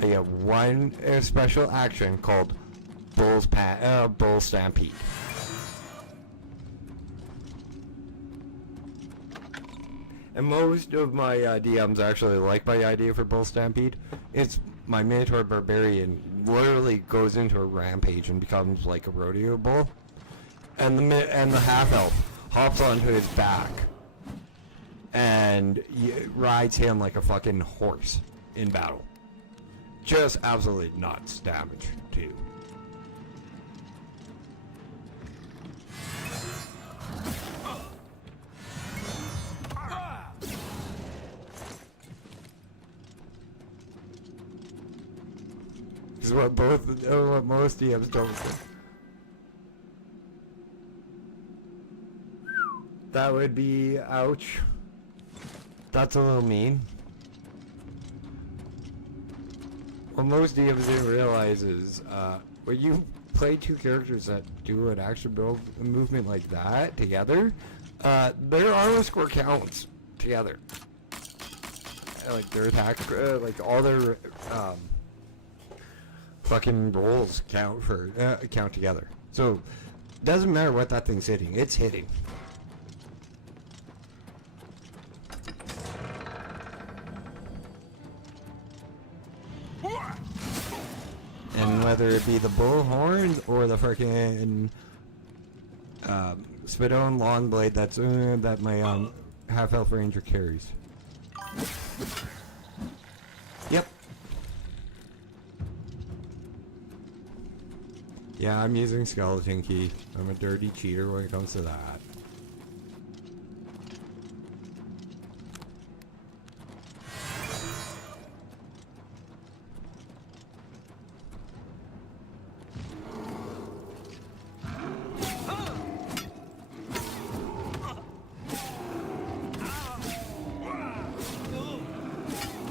I get one special action called Bull Stampede. And most of my DMs actually like my idea for Bull Stampede. It's my Minotaur Barbarian literally goes into a rampage and becomes like a rodeo bull. And the half-elf hops onto his back and rides him like a fucking horse in battle. Just absolutely nuts damage, too. This is what most DMs don't do. That would be ouch. That's a little mean. What most DMs didn't realize is when you play 2 characters that do an action movement like that together, their armor score counts together. Like their attack, like all their fucking rolls count together. So doesn't matter what that thing's hitting, it's hitting. And whether it be the bullhorn or the freaking Spadone long blade that my half-elf ranger carries. Yep. Yeah, I'm using skeleton key. I'm a dirty cheater when it comes to that.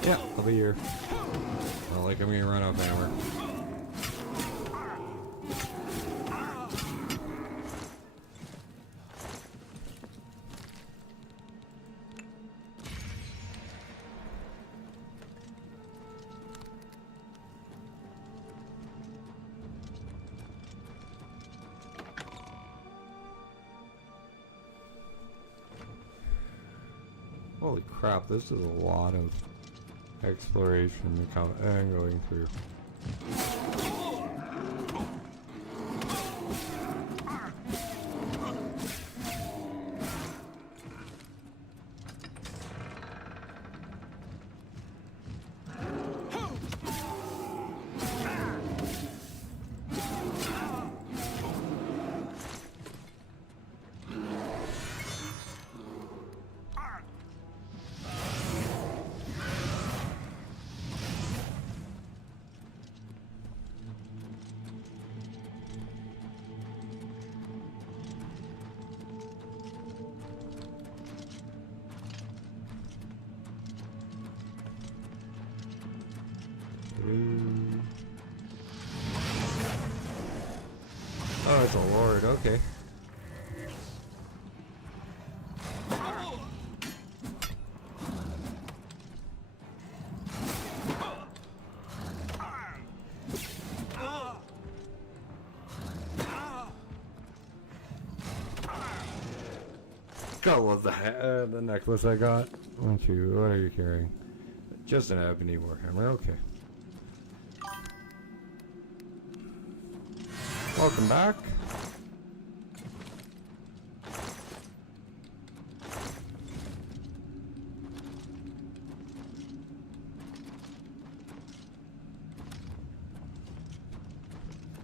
Yeah, I'll be here. Not like I'm gonna run off hammer. Holy crap, this is a lot of exploration and going through. That's a lord, okay. Gotta love the necklace I got. What are you carrying? Just an ebony warhammer, okay. Welcome back.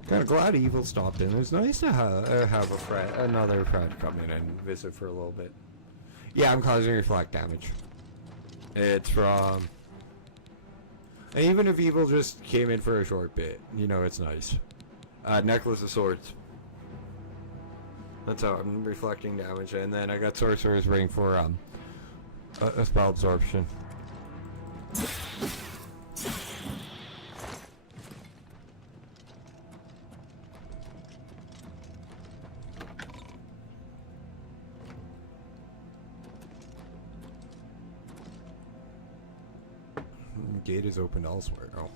Kinda glad Evil stopped in. It's nice to have a friend, another friend come in and visit for a little bit. Yeah, I'm causing reflect damage. It's from... And even if Evil just came in for a short bit, you know, it's nice. Necklace of Swords. That's how I'm reflecting damage, and then I got Sorcerer's Ring for a spell absorption. Gate is open elsewhere. Oh.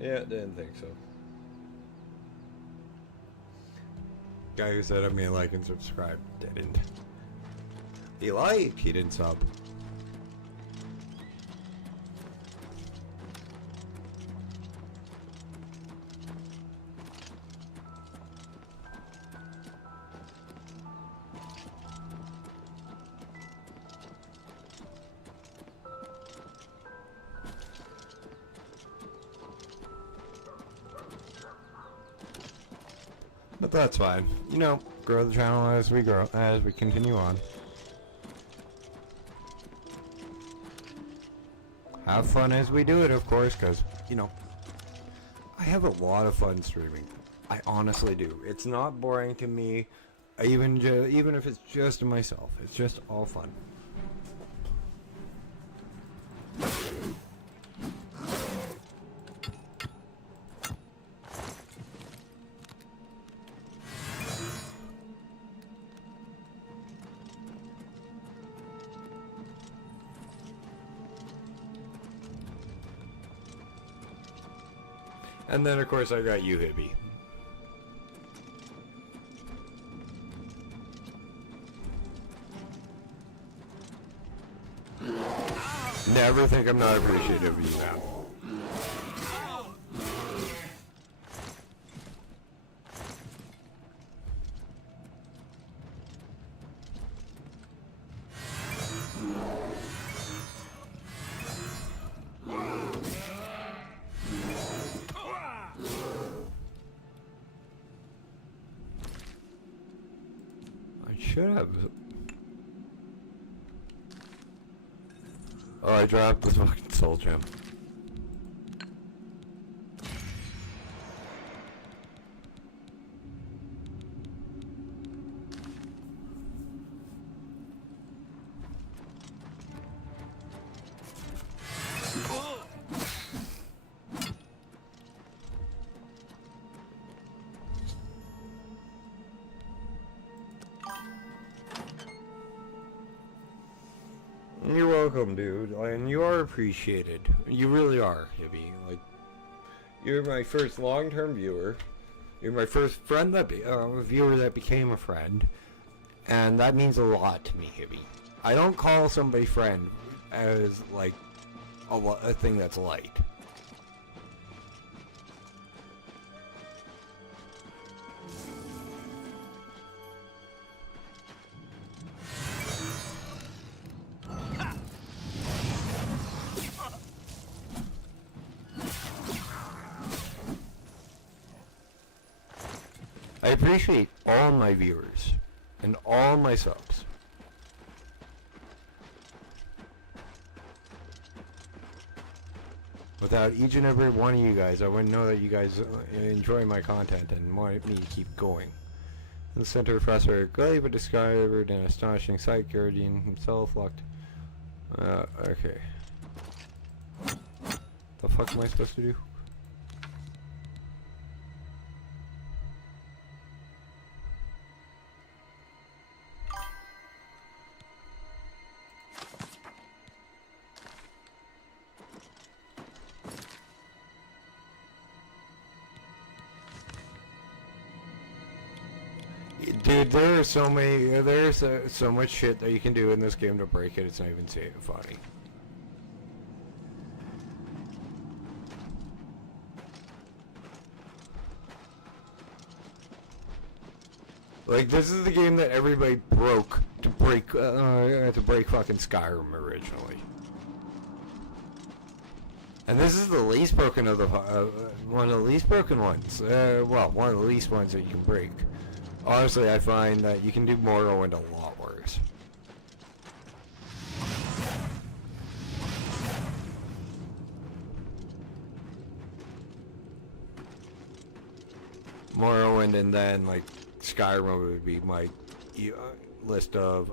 Yeah, didn't think so. Guy who said I'm gonna like and subscribe didn't. He liked, he didn't sub. But that's fine. You know, grow the channel as we grow, as we continue on. Have fun as we do it, of course, because, you know, I have a lot of fun streaming. I honestly do. It's not boring to me, even if it's just to myself. It's just all fun. And then, of course, I got you, Hibby. Never think I'm not appreciative of you now. Should have. Oh, I dropped the fucking soul gem. You're welcome, dude, and you are appreciated. You really are, Hibby. Like, you're my first long-term viewer. You're my first friend viewer that became a friend, and that means a lot to me, Hibby. I don't call somebody friend as like a thing that's light. I appreciate all my viewers, and all my subs. Without each and every one of you guys, I wouldn't know that you guys enjoy my content and want me to keep going. The center professor Glaive discovered an astonishing sight. Cyrodiil himself looked. Okay. The fuck am I supposed to do? Dude, there are so many, there's so much shit that you can do in this game to break it, it's not even funny. Like, this is the game that everybody broke to break fucking Skyrim originally. And this is the least broken of the, one of the least broken ones. Well, one of the least ones that you can break. Honestly, I find that you can do Morrowind a lot worse. Morrowind, and then like Skyrim would be my list of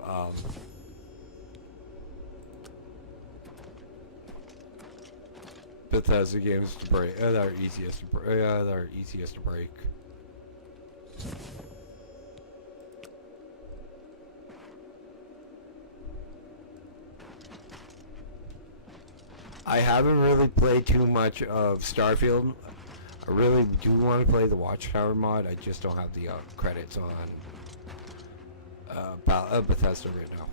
Bethesda games to break. That are easiest to break. That are easiest to break. I haven't really played too much of Starfield. I really do want to play the Watchtower mod. I just don't have the credits on Bethesda right now.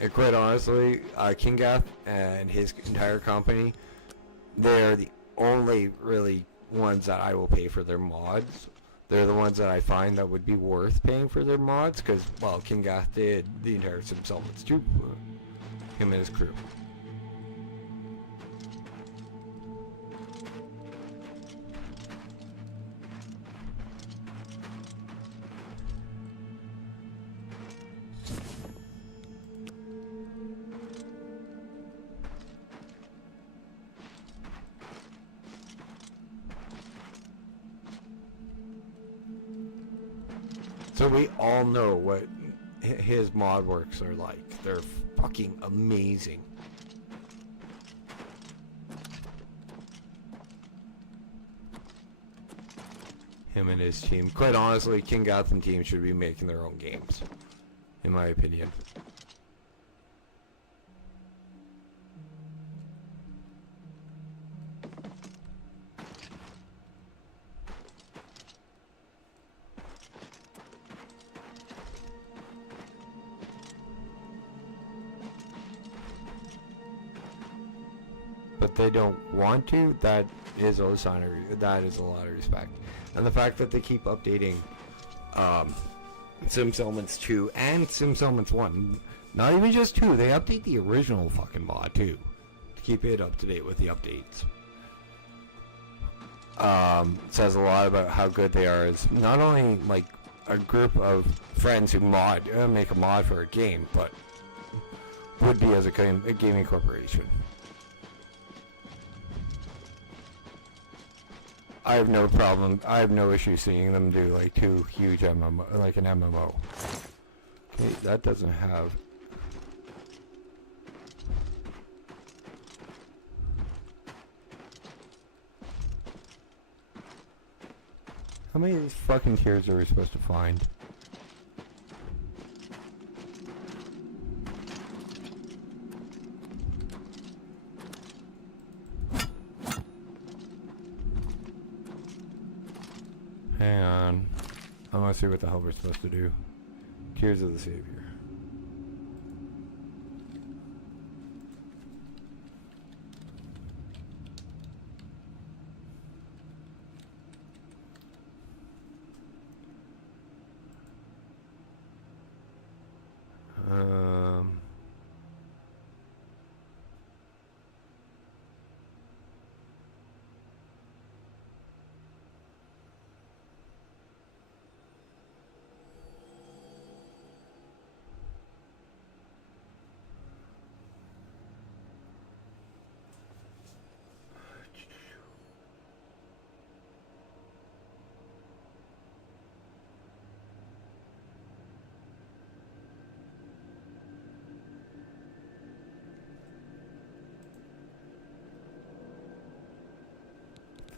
And quite honestly, Kingath and his entire company, they're the only really ones that I will pay for their mods. They're the ones that I find that would be worth paying for their mods, because, well, Kingath did the entire Sim-Summons too, him and his crew. So we all know what his mod works are like. They're fucking amazing. Him and his team. Quite honestly, King Gotham team should be making their own games, in my opinion. But they don't want to. That is a sign of, that is a lot of respect. And the fact that they keep updating Sim-Summons 2 and Sim-Summons 1, not even just 2, they update the original fucking mod too, to keep it up to date with the updates. Says a lot about how good they are as not only like a group of friends who make a mod for a game, but would be as a gaming corporation. I have no problem. I have no issue seeing them do like 2 huge MMO, like an MMO. Okay, that doesn't have. How many of these fucking tiers are we supposed to find? Hang on. I want to see what the hell we're supposed to do. Tears of the Savior.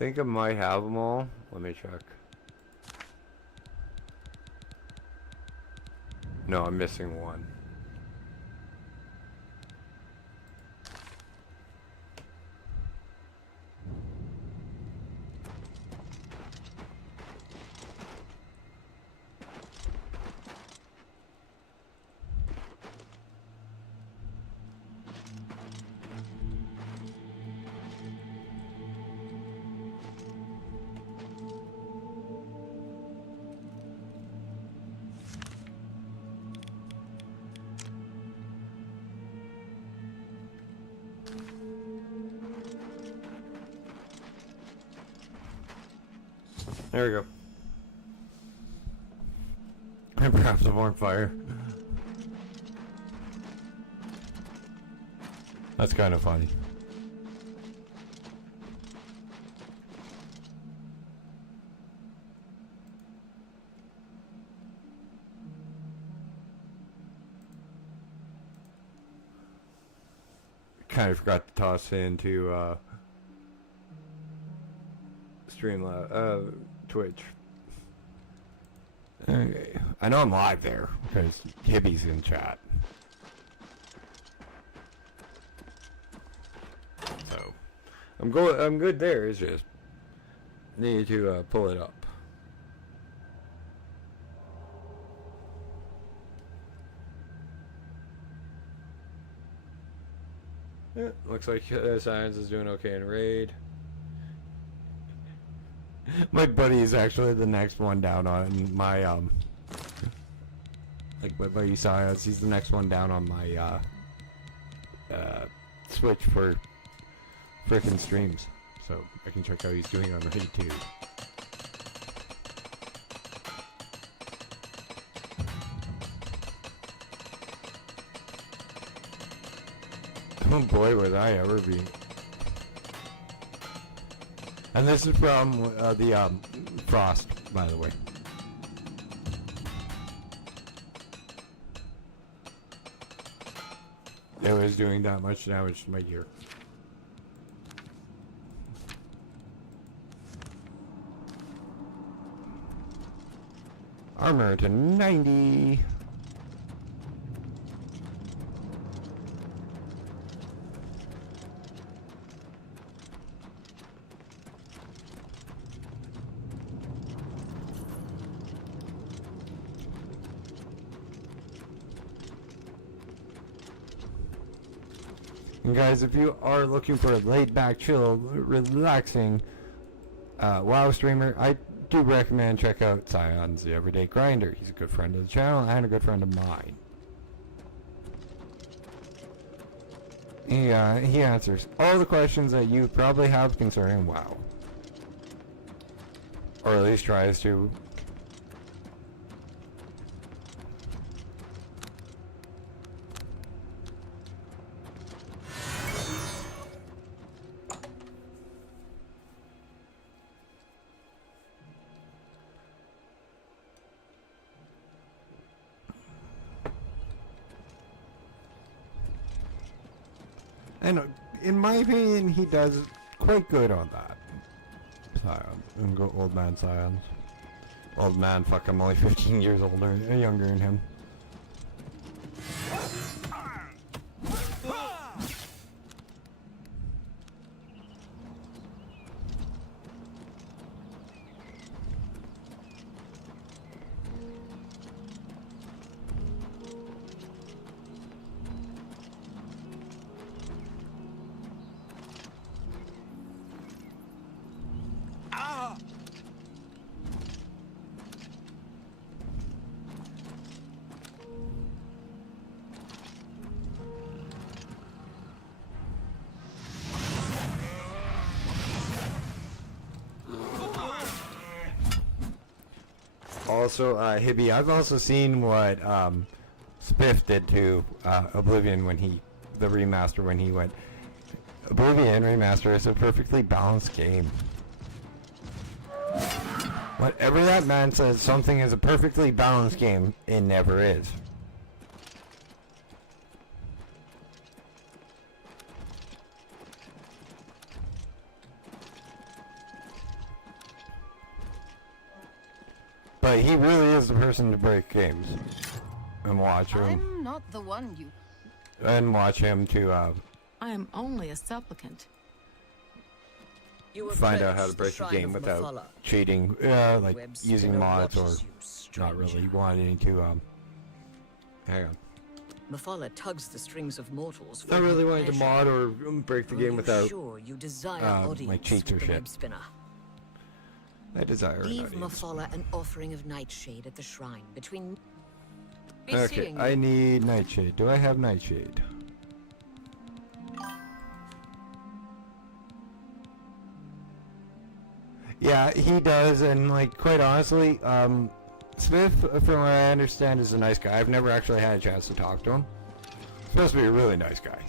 think I might have them all. Let me check. No, I'm missing one. There we go. And perhaps a warm fire. That's kind of funny. Kind of forgot to toss into Streamlabs, Twitch. Okay. I know I'm live there because Hibby's in chat. So I'm good there. It's just need to pull it up. Yeah, looks like Science is doing okay in raid. My buddy is actually the next one down on my like my buddy Science, he's the next one down on my Switch for frickin' streams. So I can check how he's doing on raid too. Oh boy, would I ever be. And this is from the Frost, by the way. It was doing that much damage to my gear. Armor to 90. And guys, if you are looking for a laid-back, chill, relaxing WoW streamer, I do recommend check out Scion's The Everyday Grinder. He's a good friend of the channel and a good friend of mine. He answers all the questions that you probably have concerning WoW. Or at least tries to. And in my opinion, he does quite good on that. Scion. And go old man Scions. Old man, fuck, I'm only 15 years older, younger than him. Also, Hibby, I've also seen what Spiff did to Oblivion when the remaster, when he went, Oblivion Remastered is a perfectly balanced game. Whatever that man says, something is a perfectly balanced game, it never is. But he really is the person to break games and watch him. I'm not the one you... And watch him to I am only a supplicant. find out how to break a game without cheating, like using mods or not really wanting to, hang on. Mephala tugs the strings of mortals. Not really wanting to mod or break the game without Sure, you desire like cheats or with the shit. web spinner. I desire Leave an audience. Mephala an offering of nightshade at the shrine between. Be Okay, seeing I you. need Nightshade. Do I have Nightshade? Yeah, he does, and like quite honestly, Smith, from what I understand, is a nice guy. I've never actually had a chance to talk to him. Supposed to be a really nice guy.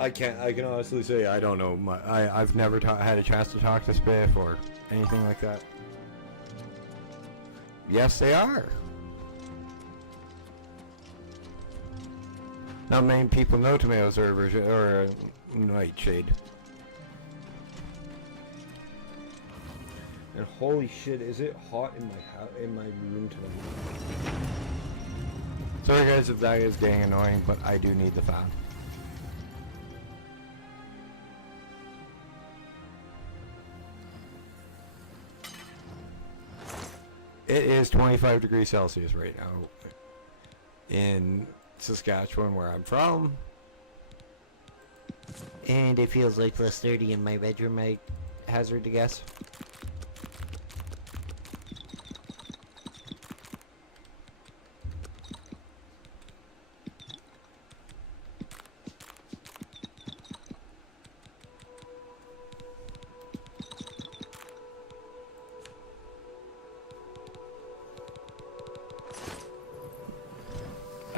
I can honestly say I don't know. I've never had a chance to talk to Spiff or anything like that. Yes, they are. Not many people know tomatoes or nightshade. And holy shit, is it hot in my room tonight? Sorry guys if that is getting annoying, but I do need the fan. It is 25 degrees Celsius right now in Saskatchewan, where I'm from. And it feels like plus 30 in my bedroom, I hazard to guess.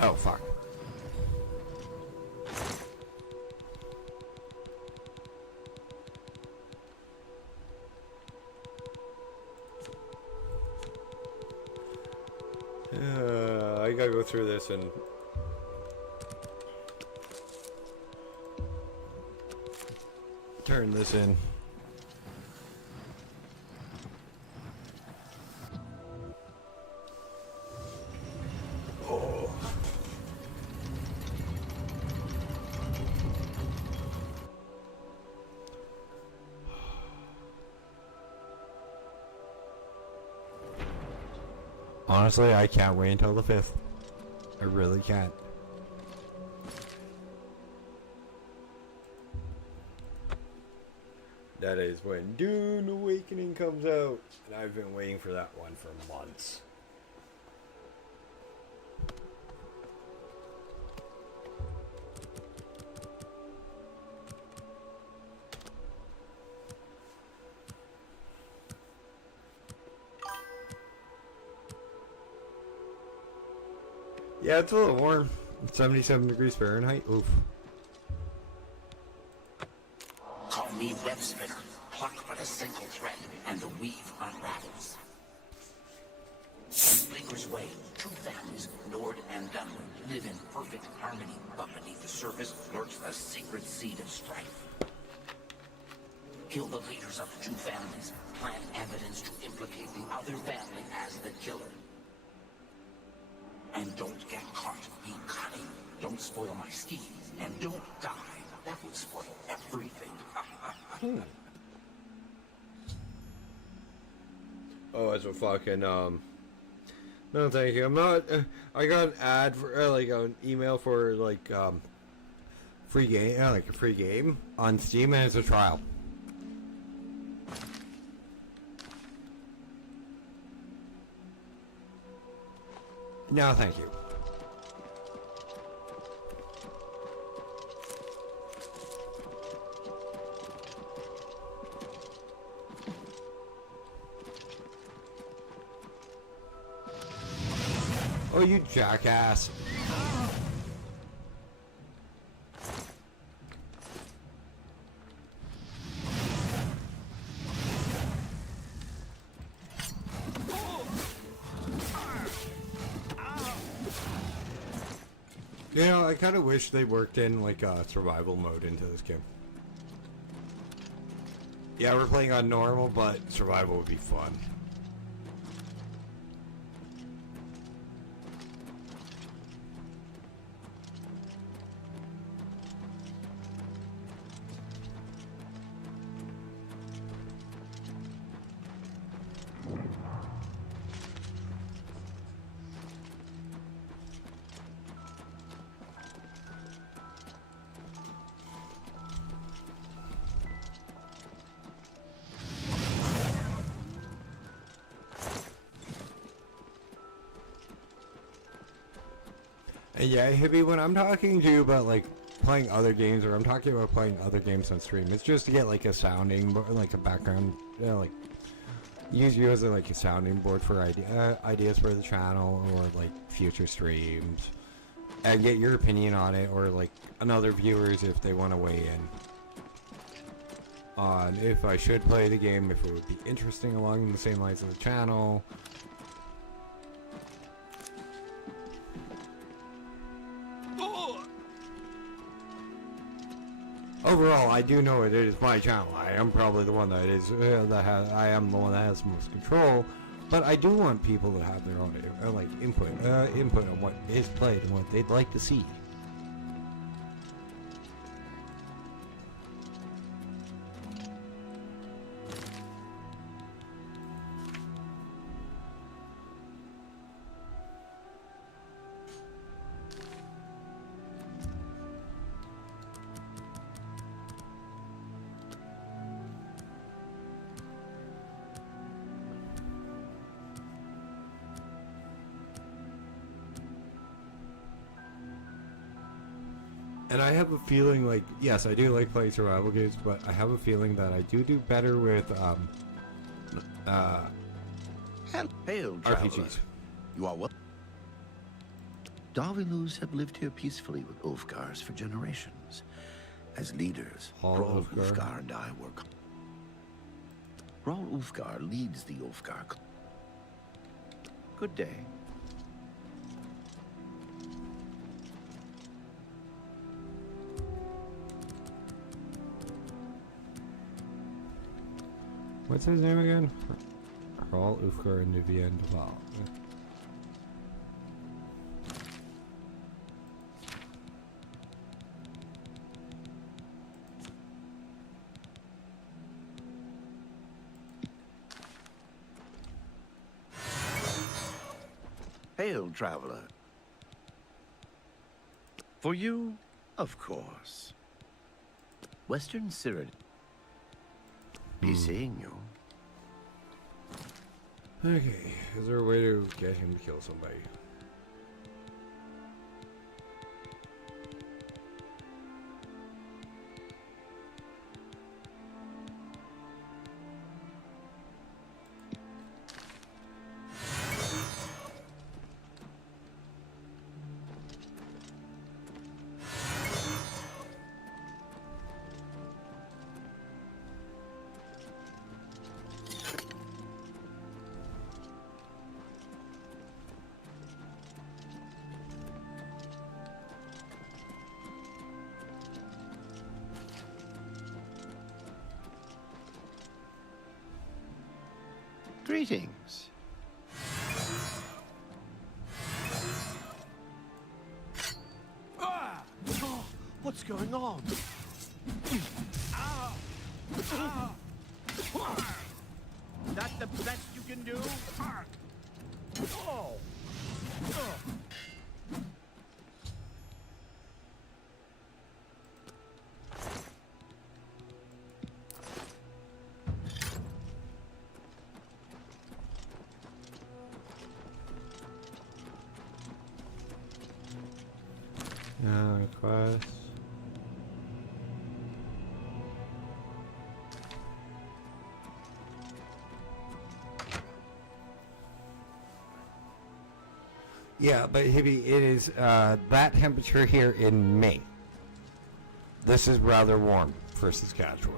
Oh, fuck. I gotta go through this and... turn this in. Honestly, I can't wait until the 5th. I really can't. That is when Dune Awakening comes out. And I've been waiting for that one for months. Yeah, it's a little warm. It's 77 degrees Fahrenheit. Oof. Call me web spinner. Pluck but a single thread, and the weave unravels. In Blinker's way, two families, Nord and Dunwood, live in perfect harmony, but beneath the surface lurks the secret seed of strife. Kill the leaders of the two families, plant evidence to implicate the other family as the killer. And don't get caught. Be cunning. Don't spoil my scheme. And don't die. That would spoil everything. Oh, it's a fucking, no thank you. I'm not, I got an ad for, like, an email for, like, free game, like a free game on Steam, and it's a trial. No, thank you. Oh, you jackass. You know, I kind of wish they worked in like a survival mode into this game. Yeah, we're playing on normal, but survival would be fun. And yeah, Hippie, when I'm talking to you about like playing other games, or I'm talking about playing other games on stream, it's just to get like a sounding board, like a background, like use you as like a sounding board for ideas for the channel or like future streams, and get your opinion on it, or like another viewers if they want to weigh in on if I should play the game, if it would be interesting along the same lines of the channel. Overall, I do know it is my channel. I am probably the one that is I am the one that has the most control, but I do want people to have their own like input on what is played and what they'd like to see. And I have a feeling like, yes, I do like playing survival games, but I have a feeling that I do better with Hail, traveler. RPGs. You are well. Darwinus have lived here peacefully with Ulfgars for generations. As leaders, Halt, Raul Ulfgar. Ulfgar and I work. Raul Ulfgar leads the Ulfgar. Good day. What's his name again? Raul Ulfgar and Vivian Duval. Hail, traveler. For you, of course. Western Cyrodiil. Be seeing you. Okay, is there a way to get him to kill somebody? Greetings. What's going on? That the best you can do? Oh. Quest. Yeah, but Hibby, it is that temperature here in May. This is rather warm for Saskatchewan.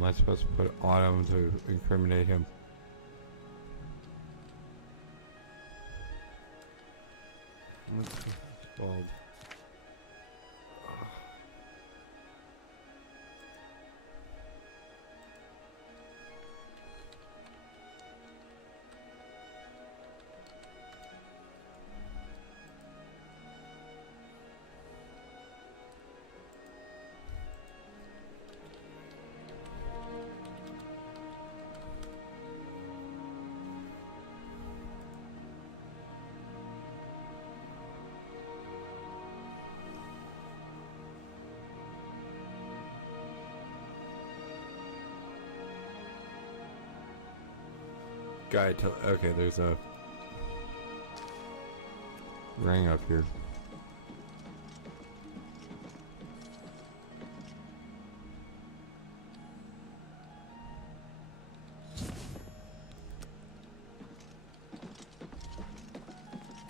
Am I supposed to put Autumn to incriminate him? Well, guy tell. Okay, there's a ring up here.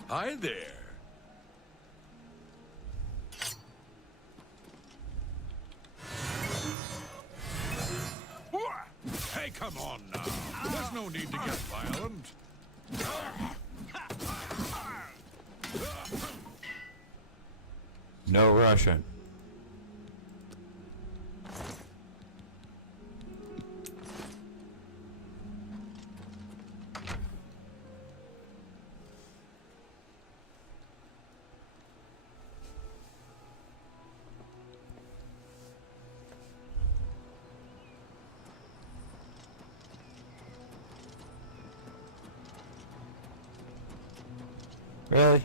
Hi there. Hey, come on now. There's no need to get violent. No Russian. Really?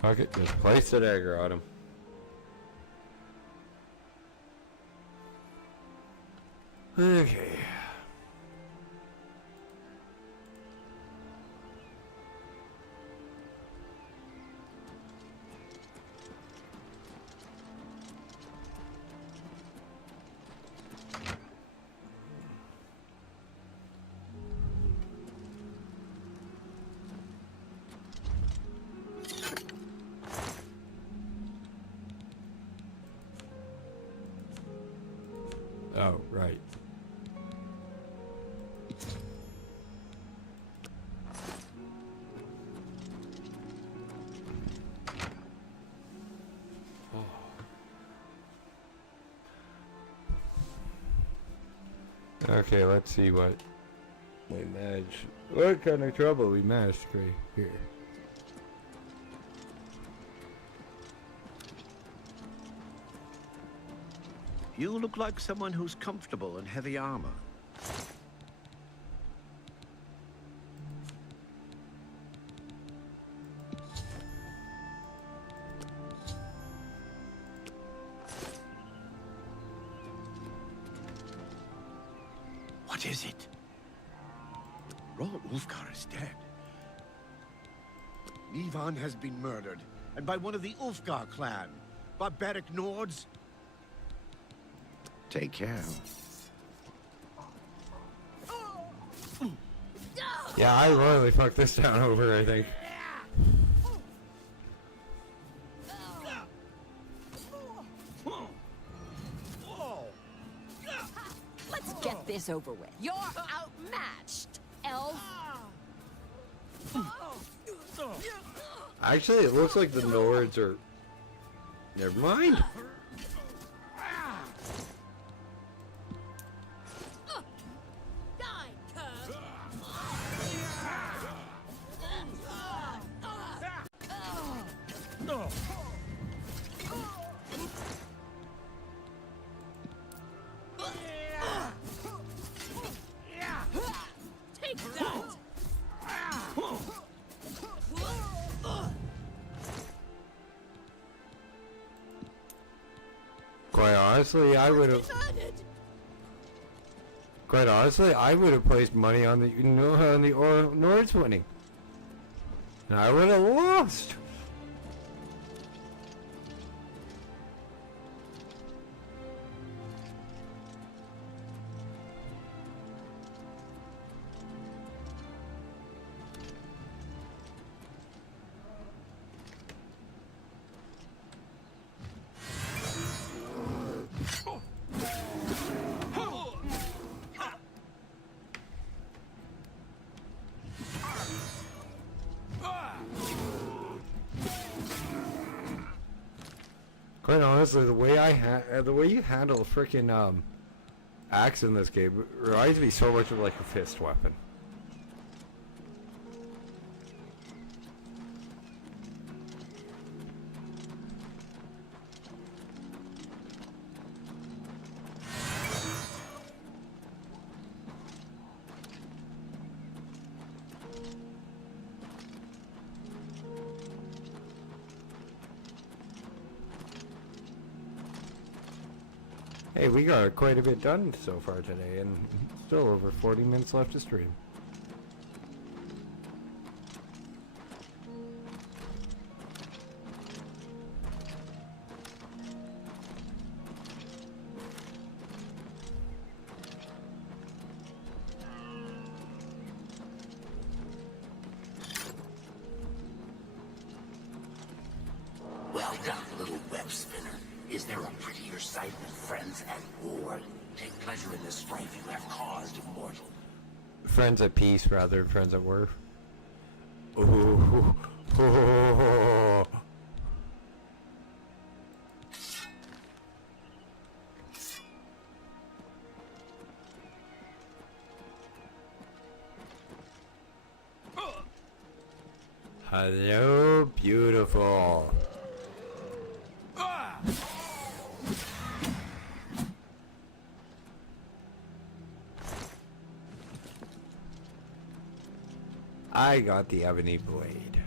Fuck it, just place the dagger on him. Okay. Oh, right. Okay, let's see what we managed. What kind of trouble we managed right here. You look like someone who's comfortable in heavy armor. What is it? Roll Ulfgar is dead. Ivan has been murdered, and by one of the Ulfgar clan. Barbaric Nords. Take care. Yeah, I royally fucked this town over, I think. Let's get this over with. You're outmatched, elf. Actually, it looks like the Nords are... Never mind. Quite honestly, I would have. Quite honestly, I would have placed money on the Nords winning, and I would have lost. Quite honestly, the way the way you handle a freaking axe in this game reminds me so much of like a fist weapon. Hey, we got quite a bit done so far today, and still over 40 minutes left to stream. Well done, little web spinner. Is there a prettier sight than friends at war? Take pleasure in the strife you have caused, immortal. Friends at peace rather than friends at war. Ooh. Oh. Hello, beautiful. I got the ebony blade.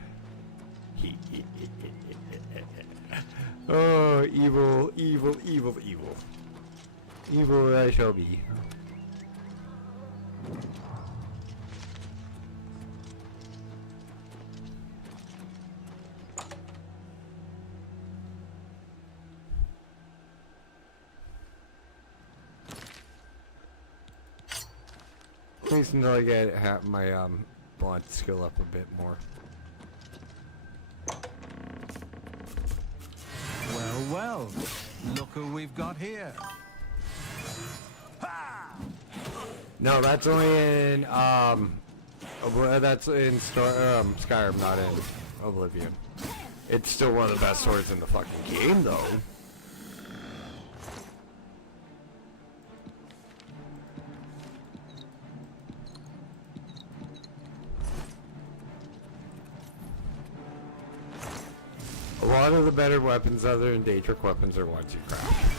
Oh, evil, evil, evil, evil. Evil I shall be. At least until I get my blunt skill up a bit more. Well, well. Look who we've got here. No, that's only in that's in Skyrim, not in Oblivion. It's still one of the best swords in the fucking game, though. A lot of the better weapons other than Daedric weapons are ones you craft.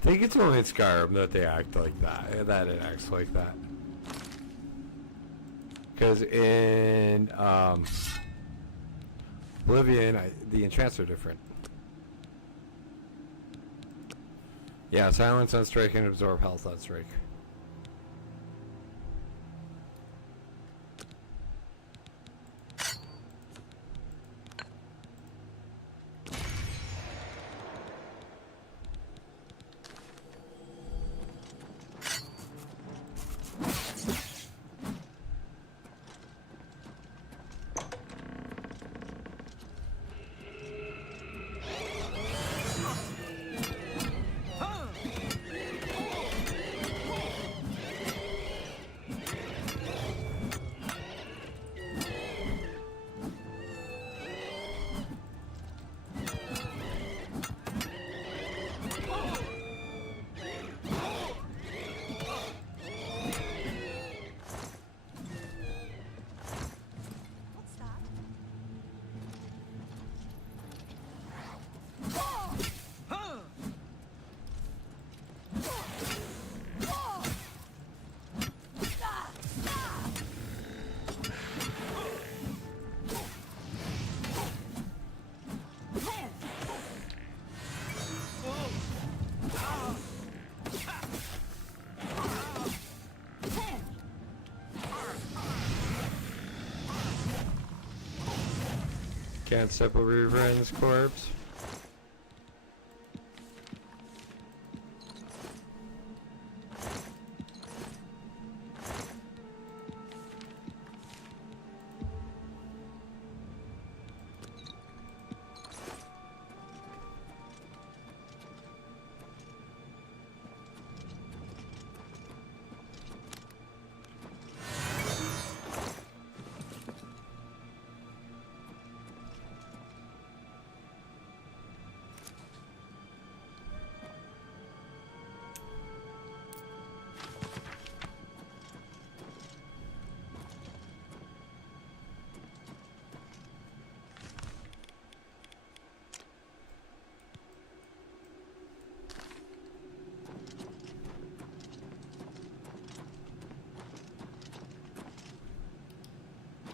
I think it's only in Skyrim that they act like that, that it acts like that. Because in Oblivion, the enchants are different. Yeah, silence on strike and absorb health on strike. Can't step over your friend's corpse.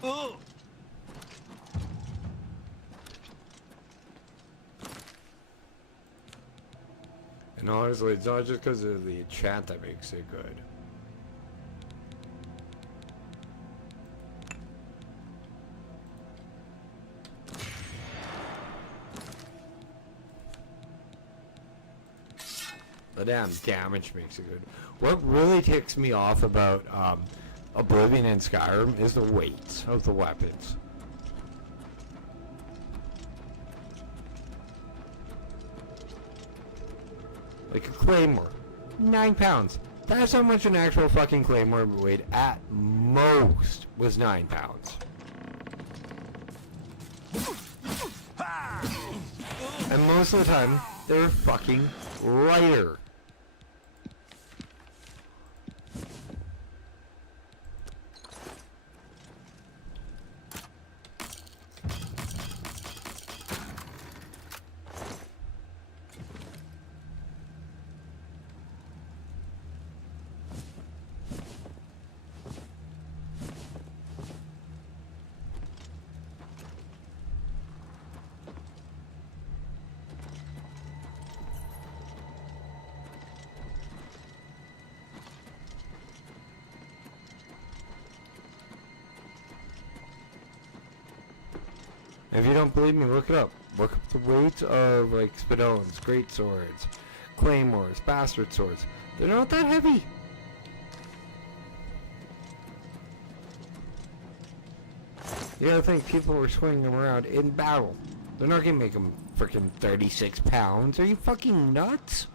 Oh! And honestly, it's not just because of the chat that makes it good. The damn damage makes it good. What really ticks me off about Oblivion and Skyrim is the weight of the weapons. Like a claymore, 9 pounds. That's how much an actual fucking claymore weighed. At most was 9 pounds. And most of the time, they're fucking lighter. If you don't believe me, look it up. Look up the weight of, like, Spadons, great swords, claymores, bastard swords. They're not that heavy. You gotta think people were swinging them around in battle. They're not gonna make them freaking 36 pounds. Are you fucking nuts?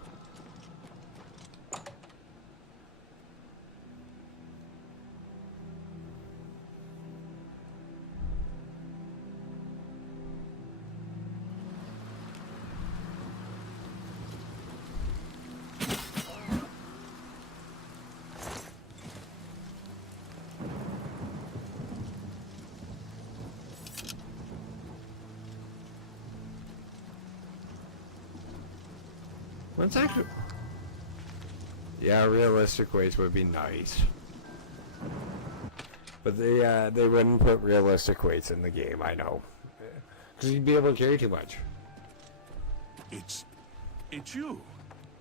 What's actually... Yeah, realistic weights would be nice. But they wouldn't put realistic weights in the game, I know. Because you'd be able to carry too much. It's you.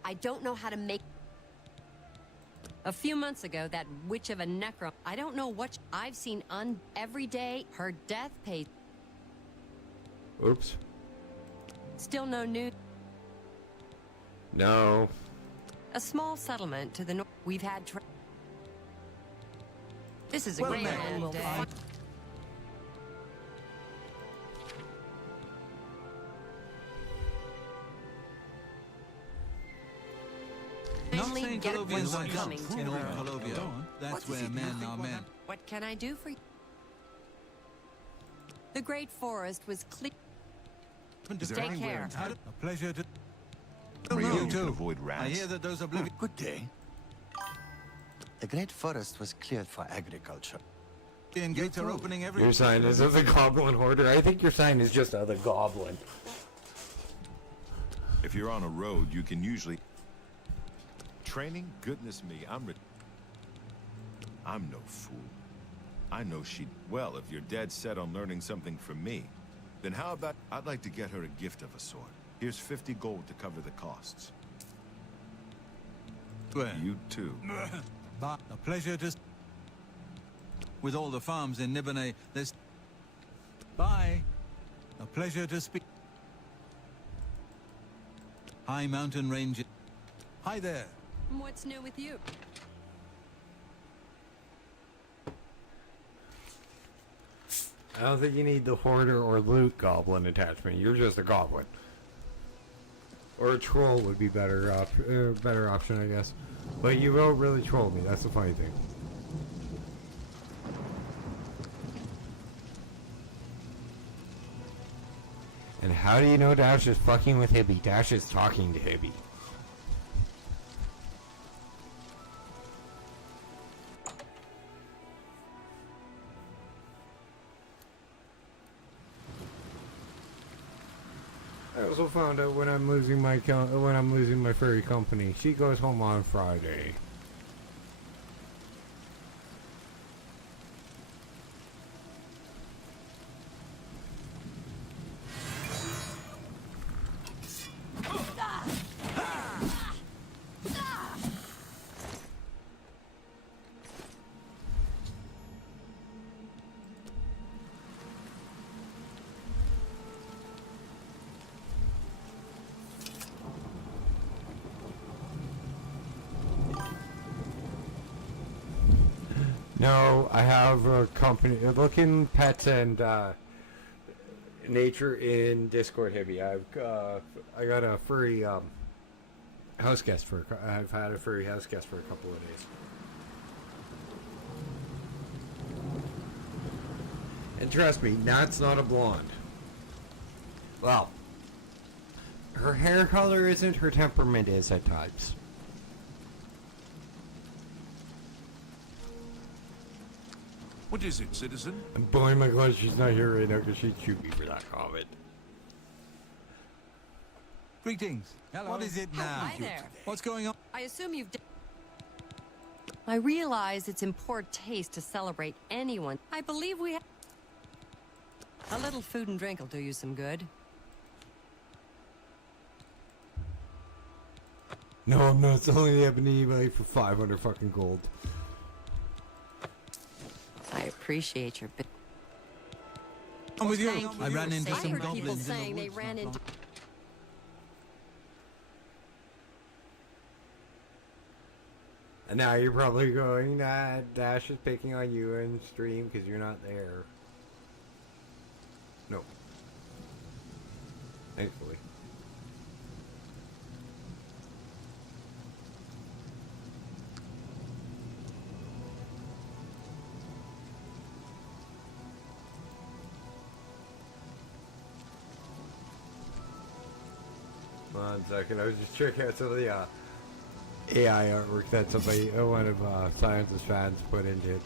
I don't know how to make... A few months ago, that witch of a necro... I don't know what... I've seen every day. Her death paid... Oops. Still no news. No. A small settlement to the north. We've had... This is a great day. Not saying Get Colovians what's like coming in to all her. Colovia. That's where men are men. What can I do for you? The great forest was clear. Take care. A pleasure to... You too. Avoid rats. I hear that those Oblivion... Good day. The great forest was cleared for agriculture. gates are opening every... Your sign is of the Goblin Hoarder. I think your sign is just of the Goblin. If you're on a road, you can usually... Training? Goodness me, I'm no fool. I know she'd... Well, if you're dead set on learning something from me, then how about... I'd like to get her a gift of a sort. Here's 50 gold to cover the costs. Where? You too. But a pleasure to... With all the farms in Nibone, there's... Bye. A pleasure to speak. High mountain range. Hi there. What's new with you? I don't think you need the hoarder or loot goblin attachment. You're just a goblin. Or a troll would be better option, I guess. But you will really troll me. That's the funny thing. And how do you know Dash is fucking with Hibby? Dash is talking to Hibby. I also found out when I'm losing my furry company, she goes home on Friday. No, I have a company looking pets and nature in Discord Hibby. I got a furry house guest for I've had a furry house guest for a couple of days. And trust me, Nat's not a blonde. Well, her hair color isn't, her temperament is at times. What is it, citizen? I'm blowing my glove she's not here right now because she'd shoot me for that comment. Greetings. Hello. What is it now? Hi there. What's going on? I assume you've... I realize it's in poor taste to celebrate anyone. I believe we have... A little food and drink will do you some good. No, I'm not selling the ebony eBay for 500 fucking gold. I appreciate your... I'm with you. Thank I ran into I some heard people goblins in saying the they woods ran not into... long- And now you're probably going, nah, Dash is picking on you in stream because you're not there. No. Thankfully. One second, I was just checking out some of the AI artwork that somebody, one of Science's fans put into the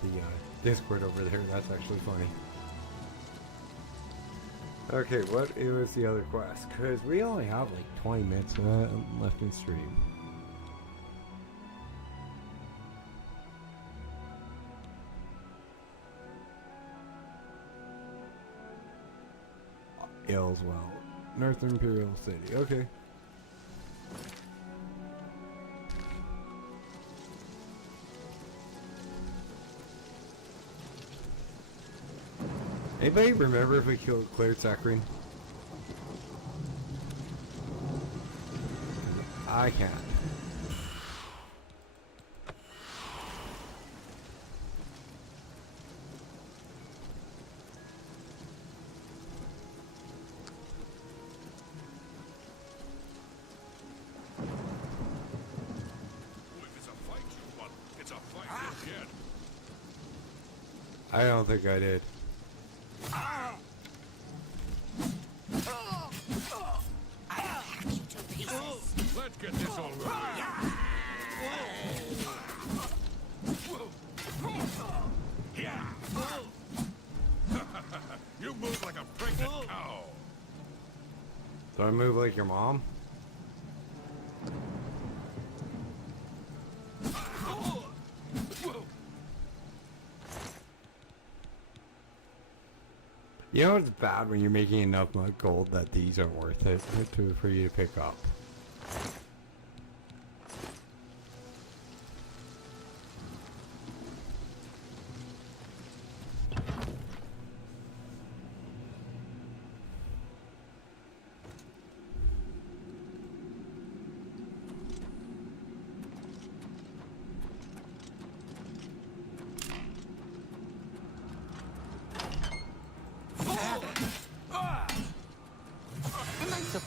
Discord over there. That's actually funny. Okay, what was the other quest? Because we only have like 20 minutes left in stream. Ayleswell, North Imperial City. Okay. Anybody remember if we cleared Saccharine? I can't. If it's a fight you want, it's a fight you get. I don't think I did. Let's get this over with. You move like a pregnant cow. Do I move like your mom? You know it's bad when you're making enough gold that these aren't worth it for you to pick up.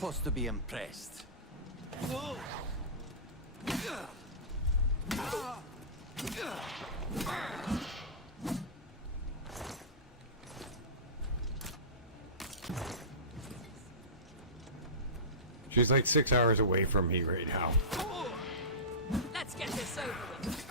supposed to be impressed. She's like 6 hours away from me right now. Let's get this over with.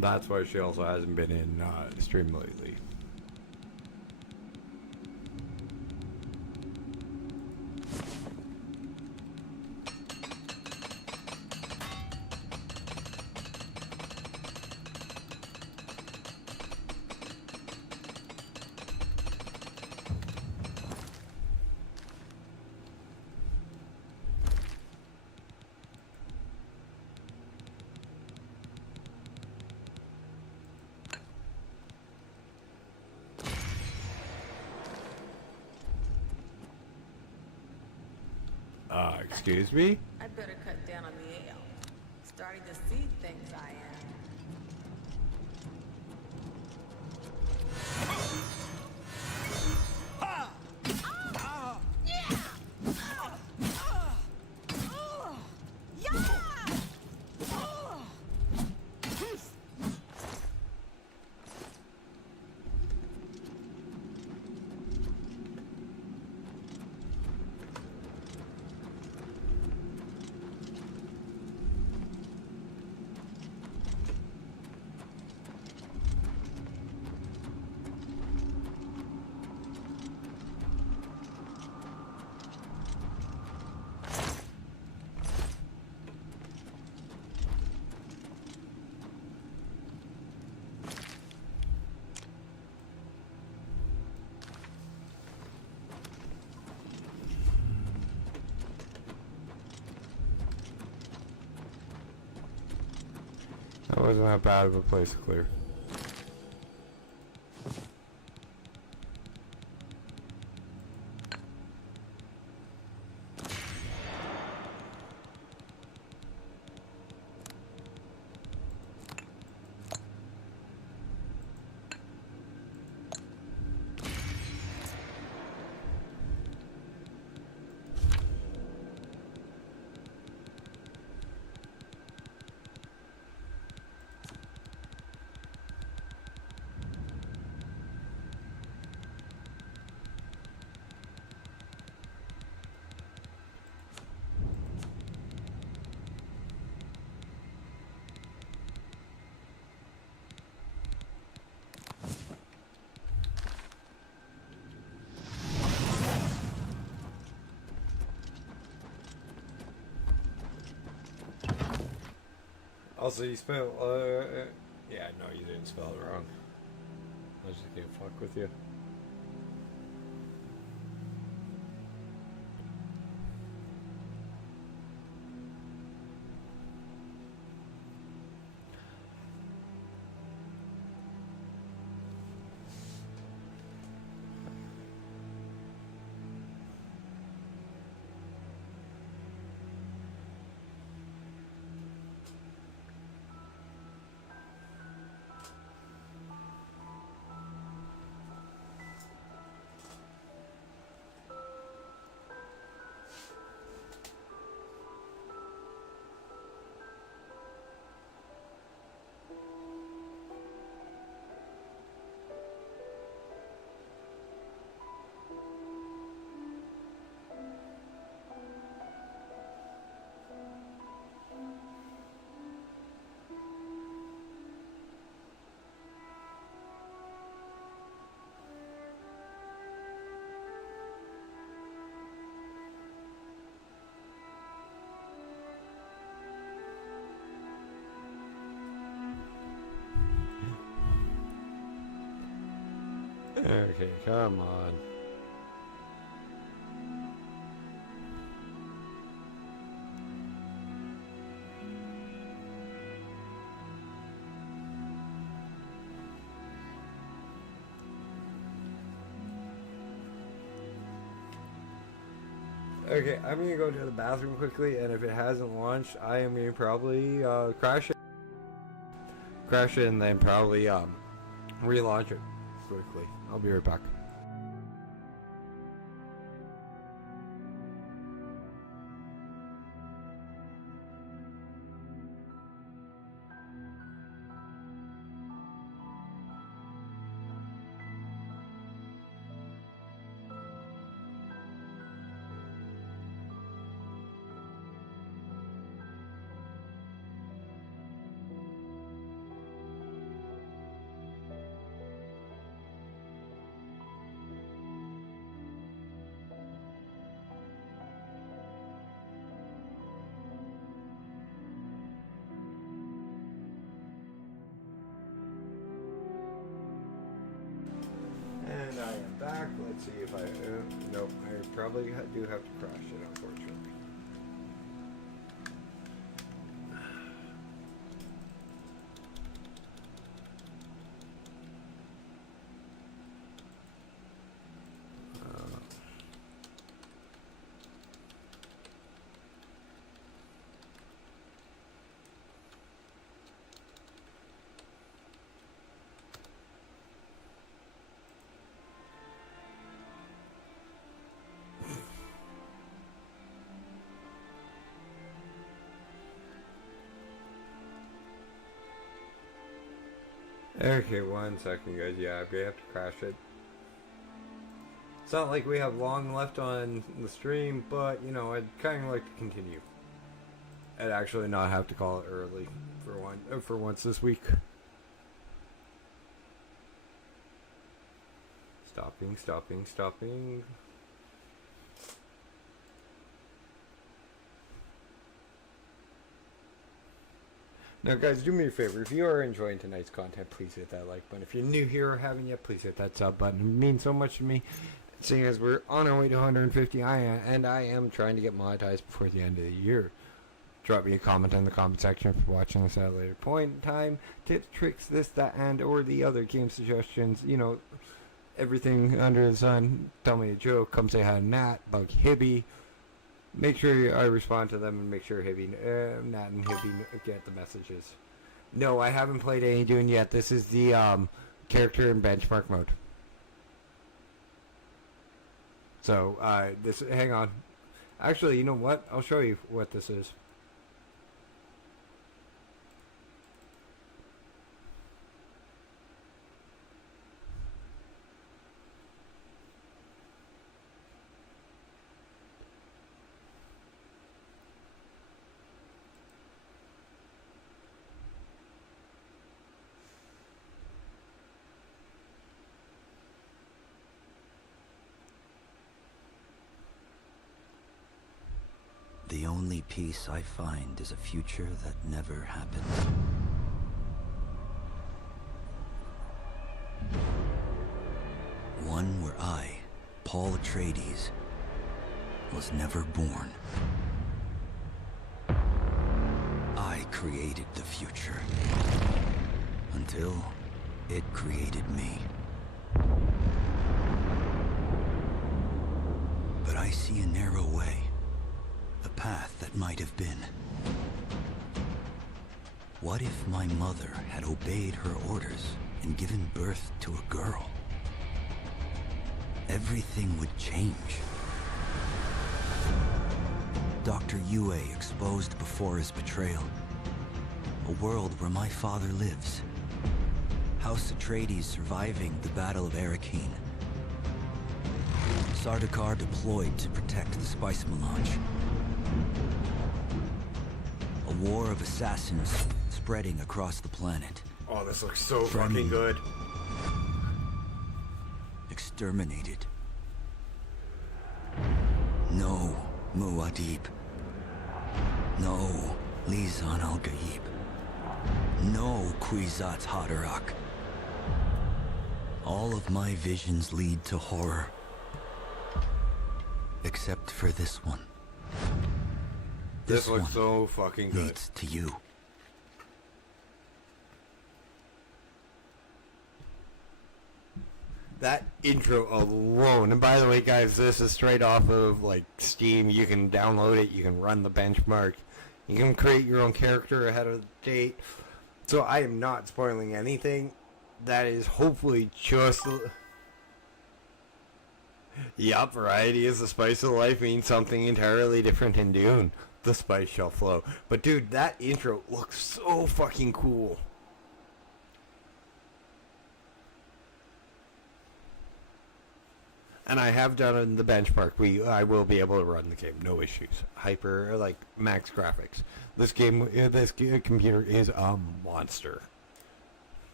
That's why she also hasn't been in stream lately. Excuse me? I better cut down on the ale. Starting to see things I am. That wasn't that bad of a place to clear. Also, you spelled, yeah, no, you didn't spell it wrong. I was just gonna fuck with you. Okay, come on. Okay, I'm gonna go to the bathroom quickly, and if it hasn't launched, I am gonna probably crash it, and then probably relaunch it quickly. I'll be right back. And I am back. Let's see if I... nope, I probably do have to crash it, unfortunately. Okay, 1 second, guys. Yeah, we have to crash it. It's not like we have long left on the stream, but, you know, I'd kind of like to continue. I'd actually not have to call it early for once this week. Stopping. Now, guys, do me a favor. If you are enjoying tonight's content, please hit that like button. If you're new here or haven't yet, please hit that sub button. It means so much to me. Seeing as we're on our way to 150, I am trying to get monetized before the end of the year. Drop me a comment in the comment section for watching this at a later point in time. Tips, tricks, this, that, and or the other game suggestions. You know, everything under the sun. Tell me a joke. Come say hi to Nat, Bug Hibby. Make sure I respond to them and make sure Nat and Hibby get the messages. No, I haven't played any Dune yet. This is the character and benchmark mode. So, hang on. Actually, you know what? I'll show you what this is. The only peace I find is a future that never happened. One where I, Paul Atreides, was never born. I created the future, until it created me. But I see a narrow way. A path that might have been. What if my mother had obeyed her orders and given birth to a girl? Everything would change. Dr. Yue exposed before his betrayal. A world where my father lives. House Atreides surviving the Battle of Arrakeen. Sardaukar deployed to protect the spice melange. A war of assassins spreading across the planet. Oh, this looks so fucking good. Exterminated. No Muad'Dib. No Lisan al-Gaib. No Kwisatz Haderach. All of my visions lead to horror. Except for this one. This looks so fucking good. Leads to you. That intro alone, and by the way guys, this is straight off of like Steam. You can download it, you can run the benchmark, you can create your own character ahead of the date. So I am not spoiling anything. That is hopefully just... Yup, variety is the spice of life means something entirely different in Dune. The spice shall flow. But dude, that intro looks so fucking cool. And I have done it in the benchmark. I will be able to run the game, no issues. Hyper, like max graphics. This computer is a monster.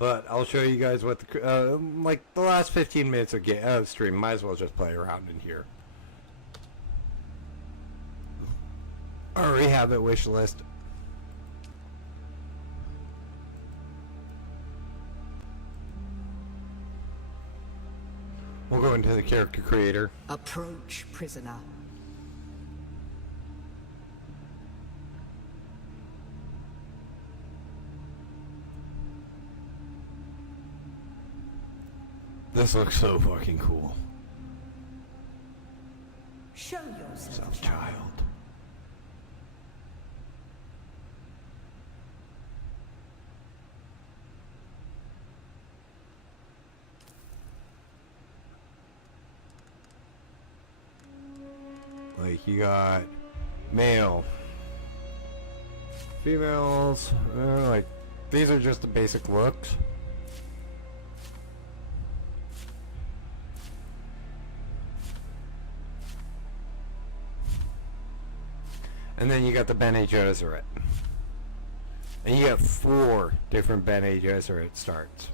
But I'll show you guys what the like the last 15 minutes of stream. Might as well just play around in here. Already have it wish list. We'll go into the character creator. Approach, prisoner. This looks so fucking cool. Show yourself, child. Like you got male, females, like these are just the basic looks. And then you got the Bene Gesserit. And you got 4 different Bene Gesserit starts.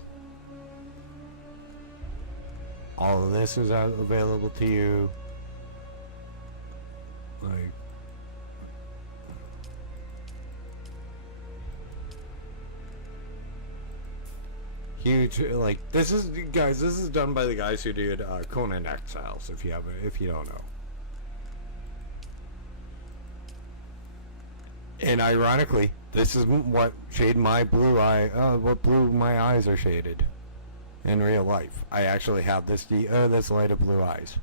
All of this is available to you. Like... huge, like, this is, guys, this is done by the guys who did Conan Exiles, if you don't know. And ironically, this is what shade my blue eye, what blue my eyes are shaded in real life. I actually have this this light of blue eyes.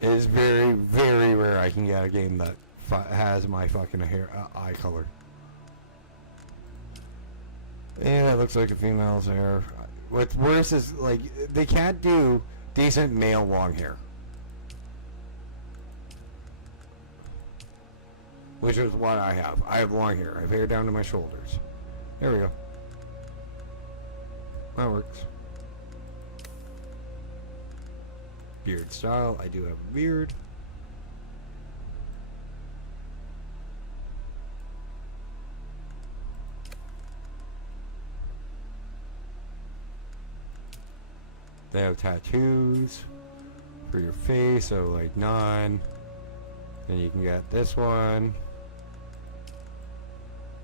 It is very, very rare I can get a game that has my fucking hair, eye color. Yeah, it looks like a female's hair. What's worse is, like, they can't do decent male long hair. Which is what I have. I have long hair. I have hair down to my shoulders. There we go. That works. Beard style. I do have a beard. They have tattoos for your face, so like none. Then you can get this one.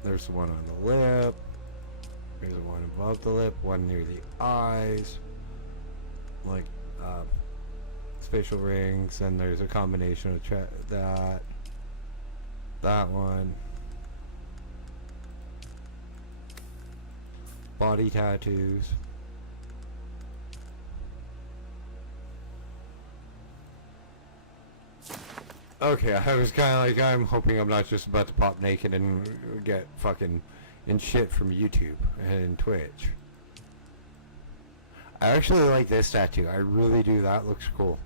There's the one on the lip. There's the one above the lip. One near the eyes. Like, facial rings. And there's a combination of that. That one. Body tattoos. Okay, I was kind of like, I'm hoping I'm not just about to pop naked and get fucking in shit from YouTube and Twitch. I actually like this tattoo. I really do. That looks cool.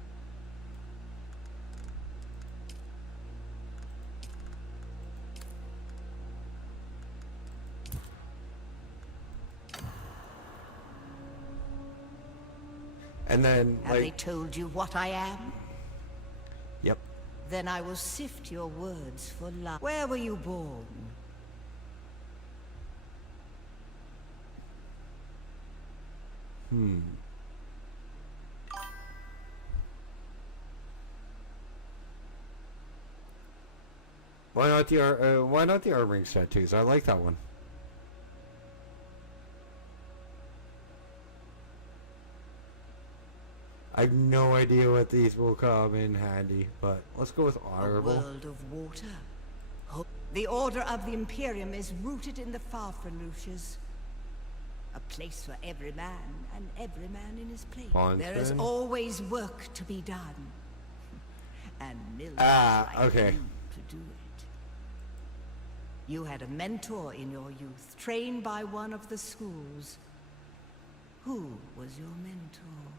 And then, Have they told you what I am? Yep. Then I will sift your words for love. Where were you born? Why not the armoring tattoos? I like that one. I have no idea what these will come in handy, but let's go with honorable. A world of water. The order of the Imperium is rooted in the Farfreluches. A place for every man, and every man in his place. There is always work to be done. And millions like okay. you to do it. You had a mentor in your youth, trained by one of the schools. Who was your mentor?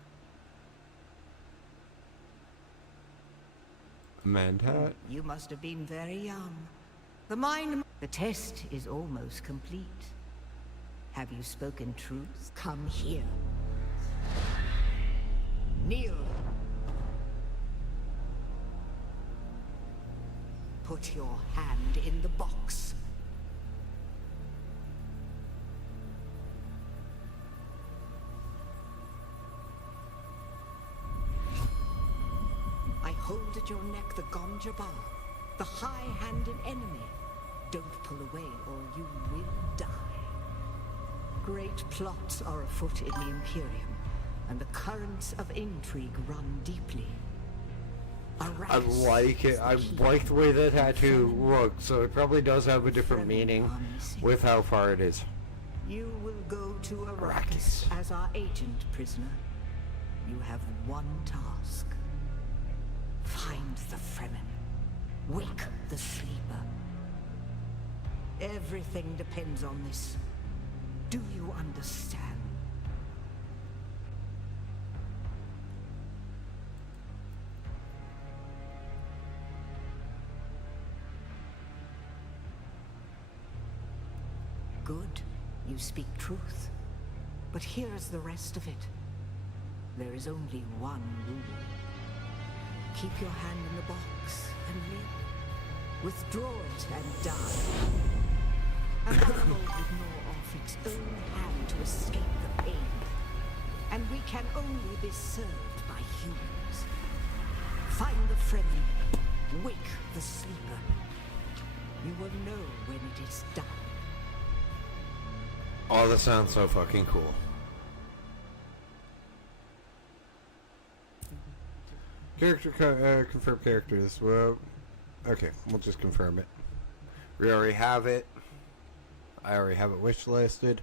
Mentat? You must have been very young. The test is almost complete. Have you spoken truth? Come here. Kneel. Put your hand in the box. I hold at your neck the Gonja Bar, the high-handed enemy. Don't pull away or you will die. Great plots are afoot in the Imperium, and the currents of intrigue run deeply. I like it. I like the way the tattoo looks, so it probably does have a different meaning with how far it is. You will go to Arrakis as our agent, prisoner. You have one task. Find the Fremen. Wake the sleeper. Everything depends on this. Do you understand? Good. You speak truth. But here's the rest of it. There is only one rule. Keep your hand in the box and live. Withdraw it and die. An animal would gnaw off its own hand to escape the pain. And we can only be served by humans. Find the Fremen. Wake the sleeper. You will know when it is done. Oh, that sounds so fucking cool. Confirm characters. Well, okay, we'll just confirm it. We already have it. I already have it wish listed.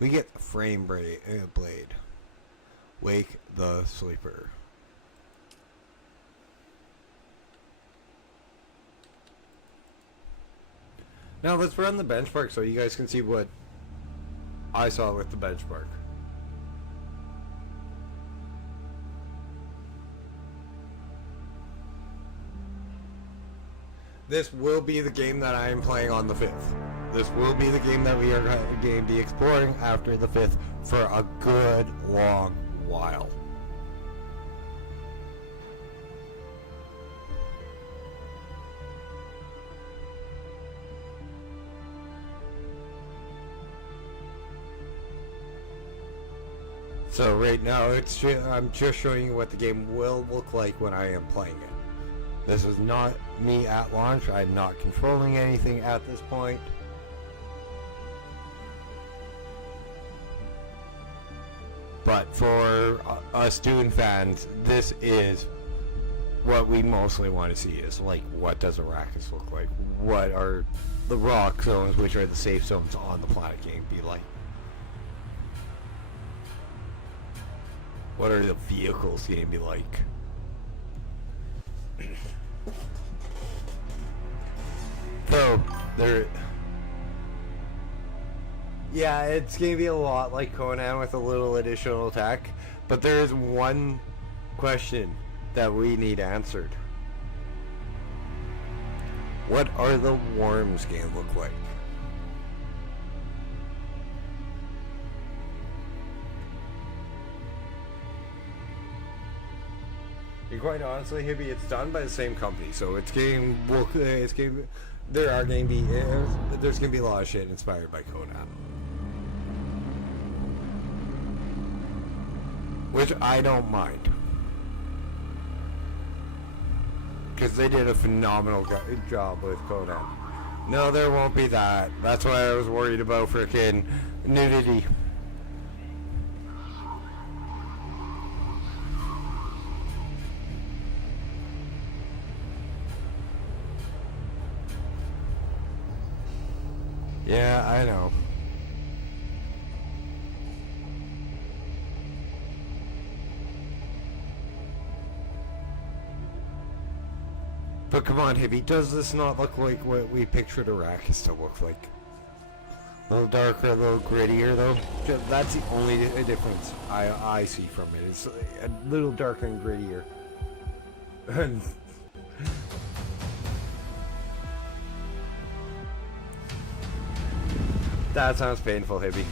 We get the frame blade. Wake the sleeper. Now let's run the benchmark so you guys can see what I saw with the benchmark. This will be the game that I am playing on the 5th. This will be the game that we are going to be exploring after the 5th for a good long while. So right now, I'm just showing you what the game will look like when I am playing it. This is not me at launch. I'm not controlling anything at this point. But for us Dune fans, this is what we mostly want to see, is like, what does Arrakis look like? What are the rock zones, which are the safe zones on the planet game, be like? What are the vehicles going to be like? So, yeah, it's going to be a lot like Conan with a little additional tech, but there is one question that we need answered. What are the worms going to look like? And quite honestly, Hibby, it's done by the same company, so there's going to be a lot of shit inspired by Conan. which I don't mind. Because they did a phenomenal job with Conan. No, there won't be that. That's why I was worried about freaking nudity. Yeah, I know. But come on, Hippie, does this not look like what we pictured Arrakis to look like? A little darker, a little grittier, though. That's the only difference I see from it. It's a little darker and grittier. That sounds painful, Hippie.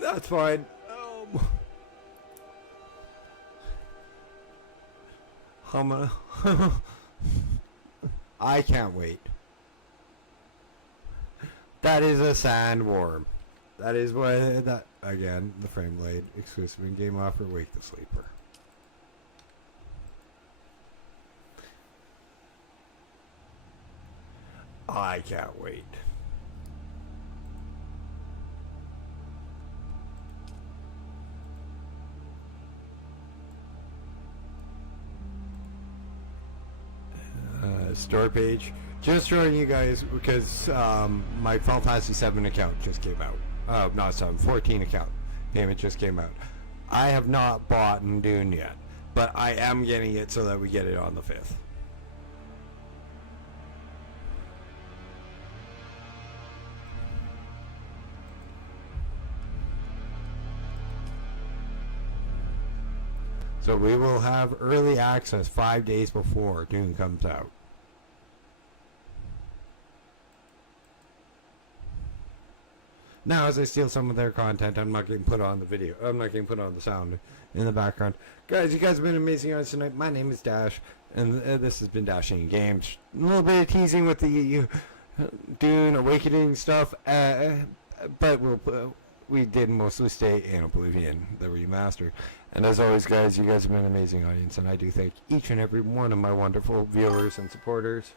That's fine. I can't wait. That is a sandworm. That is what that again. The frame blade exclusive in game offer. Wake the sleeper. I can't wait. Store page. Just showing you guys because my Final Fantasy 7 account just came out. Not 7, 14 account payment just came out. I have not bought Dune yet, but I am getting it so that we get it on the 5th. So we will have early access 5 days before Dune comes out. Now, as I steal some of their content, I'm not getting put on the video. I'm not getting put on the sound in the background. Guys, you guys have been amazing on tonight. My name is Dash, and this has been Dashing Games. A little bit of teasing with the Dune Awakening stuff, but we did mostly stay in Oblivion, the remastered. And as always, guys, you guys have been an amazing audience, and I do thank each and every one of my wonderful viewers and supporters.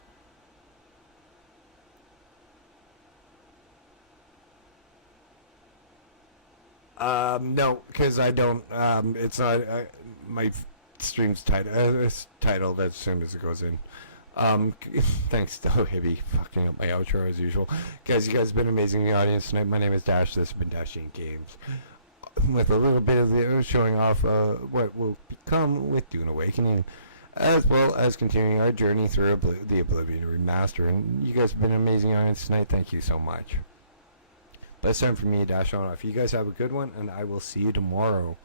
No, because I don't, it's not, my stream's titled as soon as it goes in. Thanks to Hibby fucking up my outro as usual. Guys, you guys have been amazing in the audience tonight. My name is Dash, this has been Dashing Games. With a little bit of the showing off what will become with Dune Awakening, as well as continuing our journey through the Oblivion Remastered. And you guys have been an amazing audience tonight. Thank you so much. But it's time for me to dash on off. You guys have a good one, and I will see you tomorrow.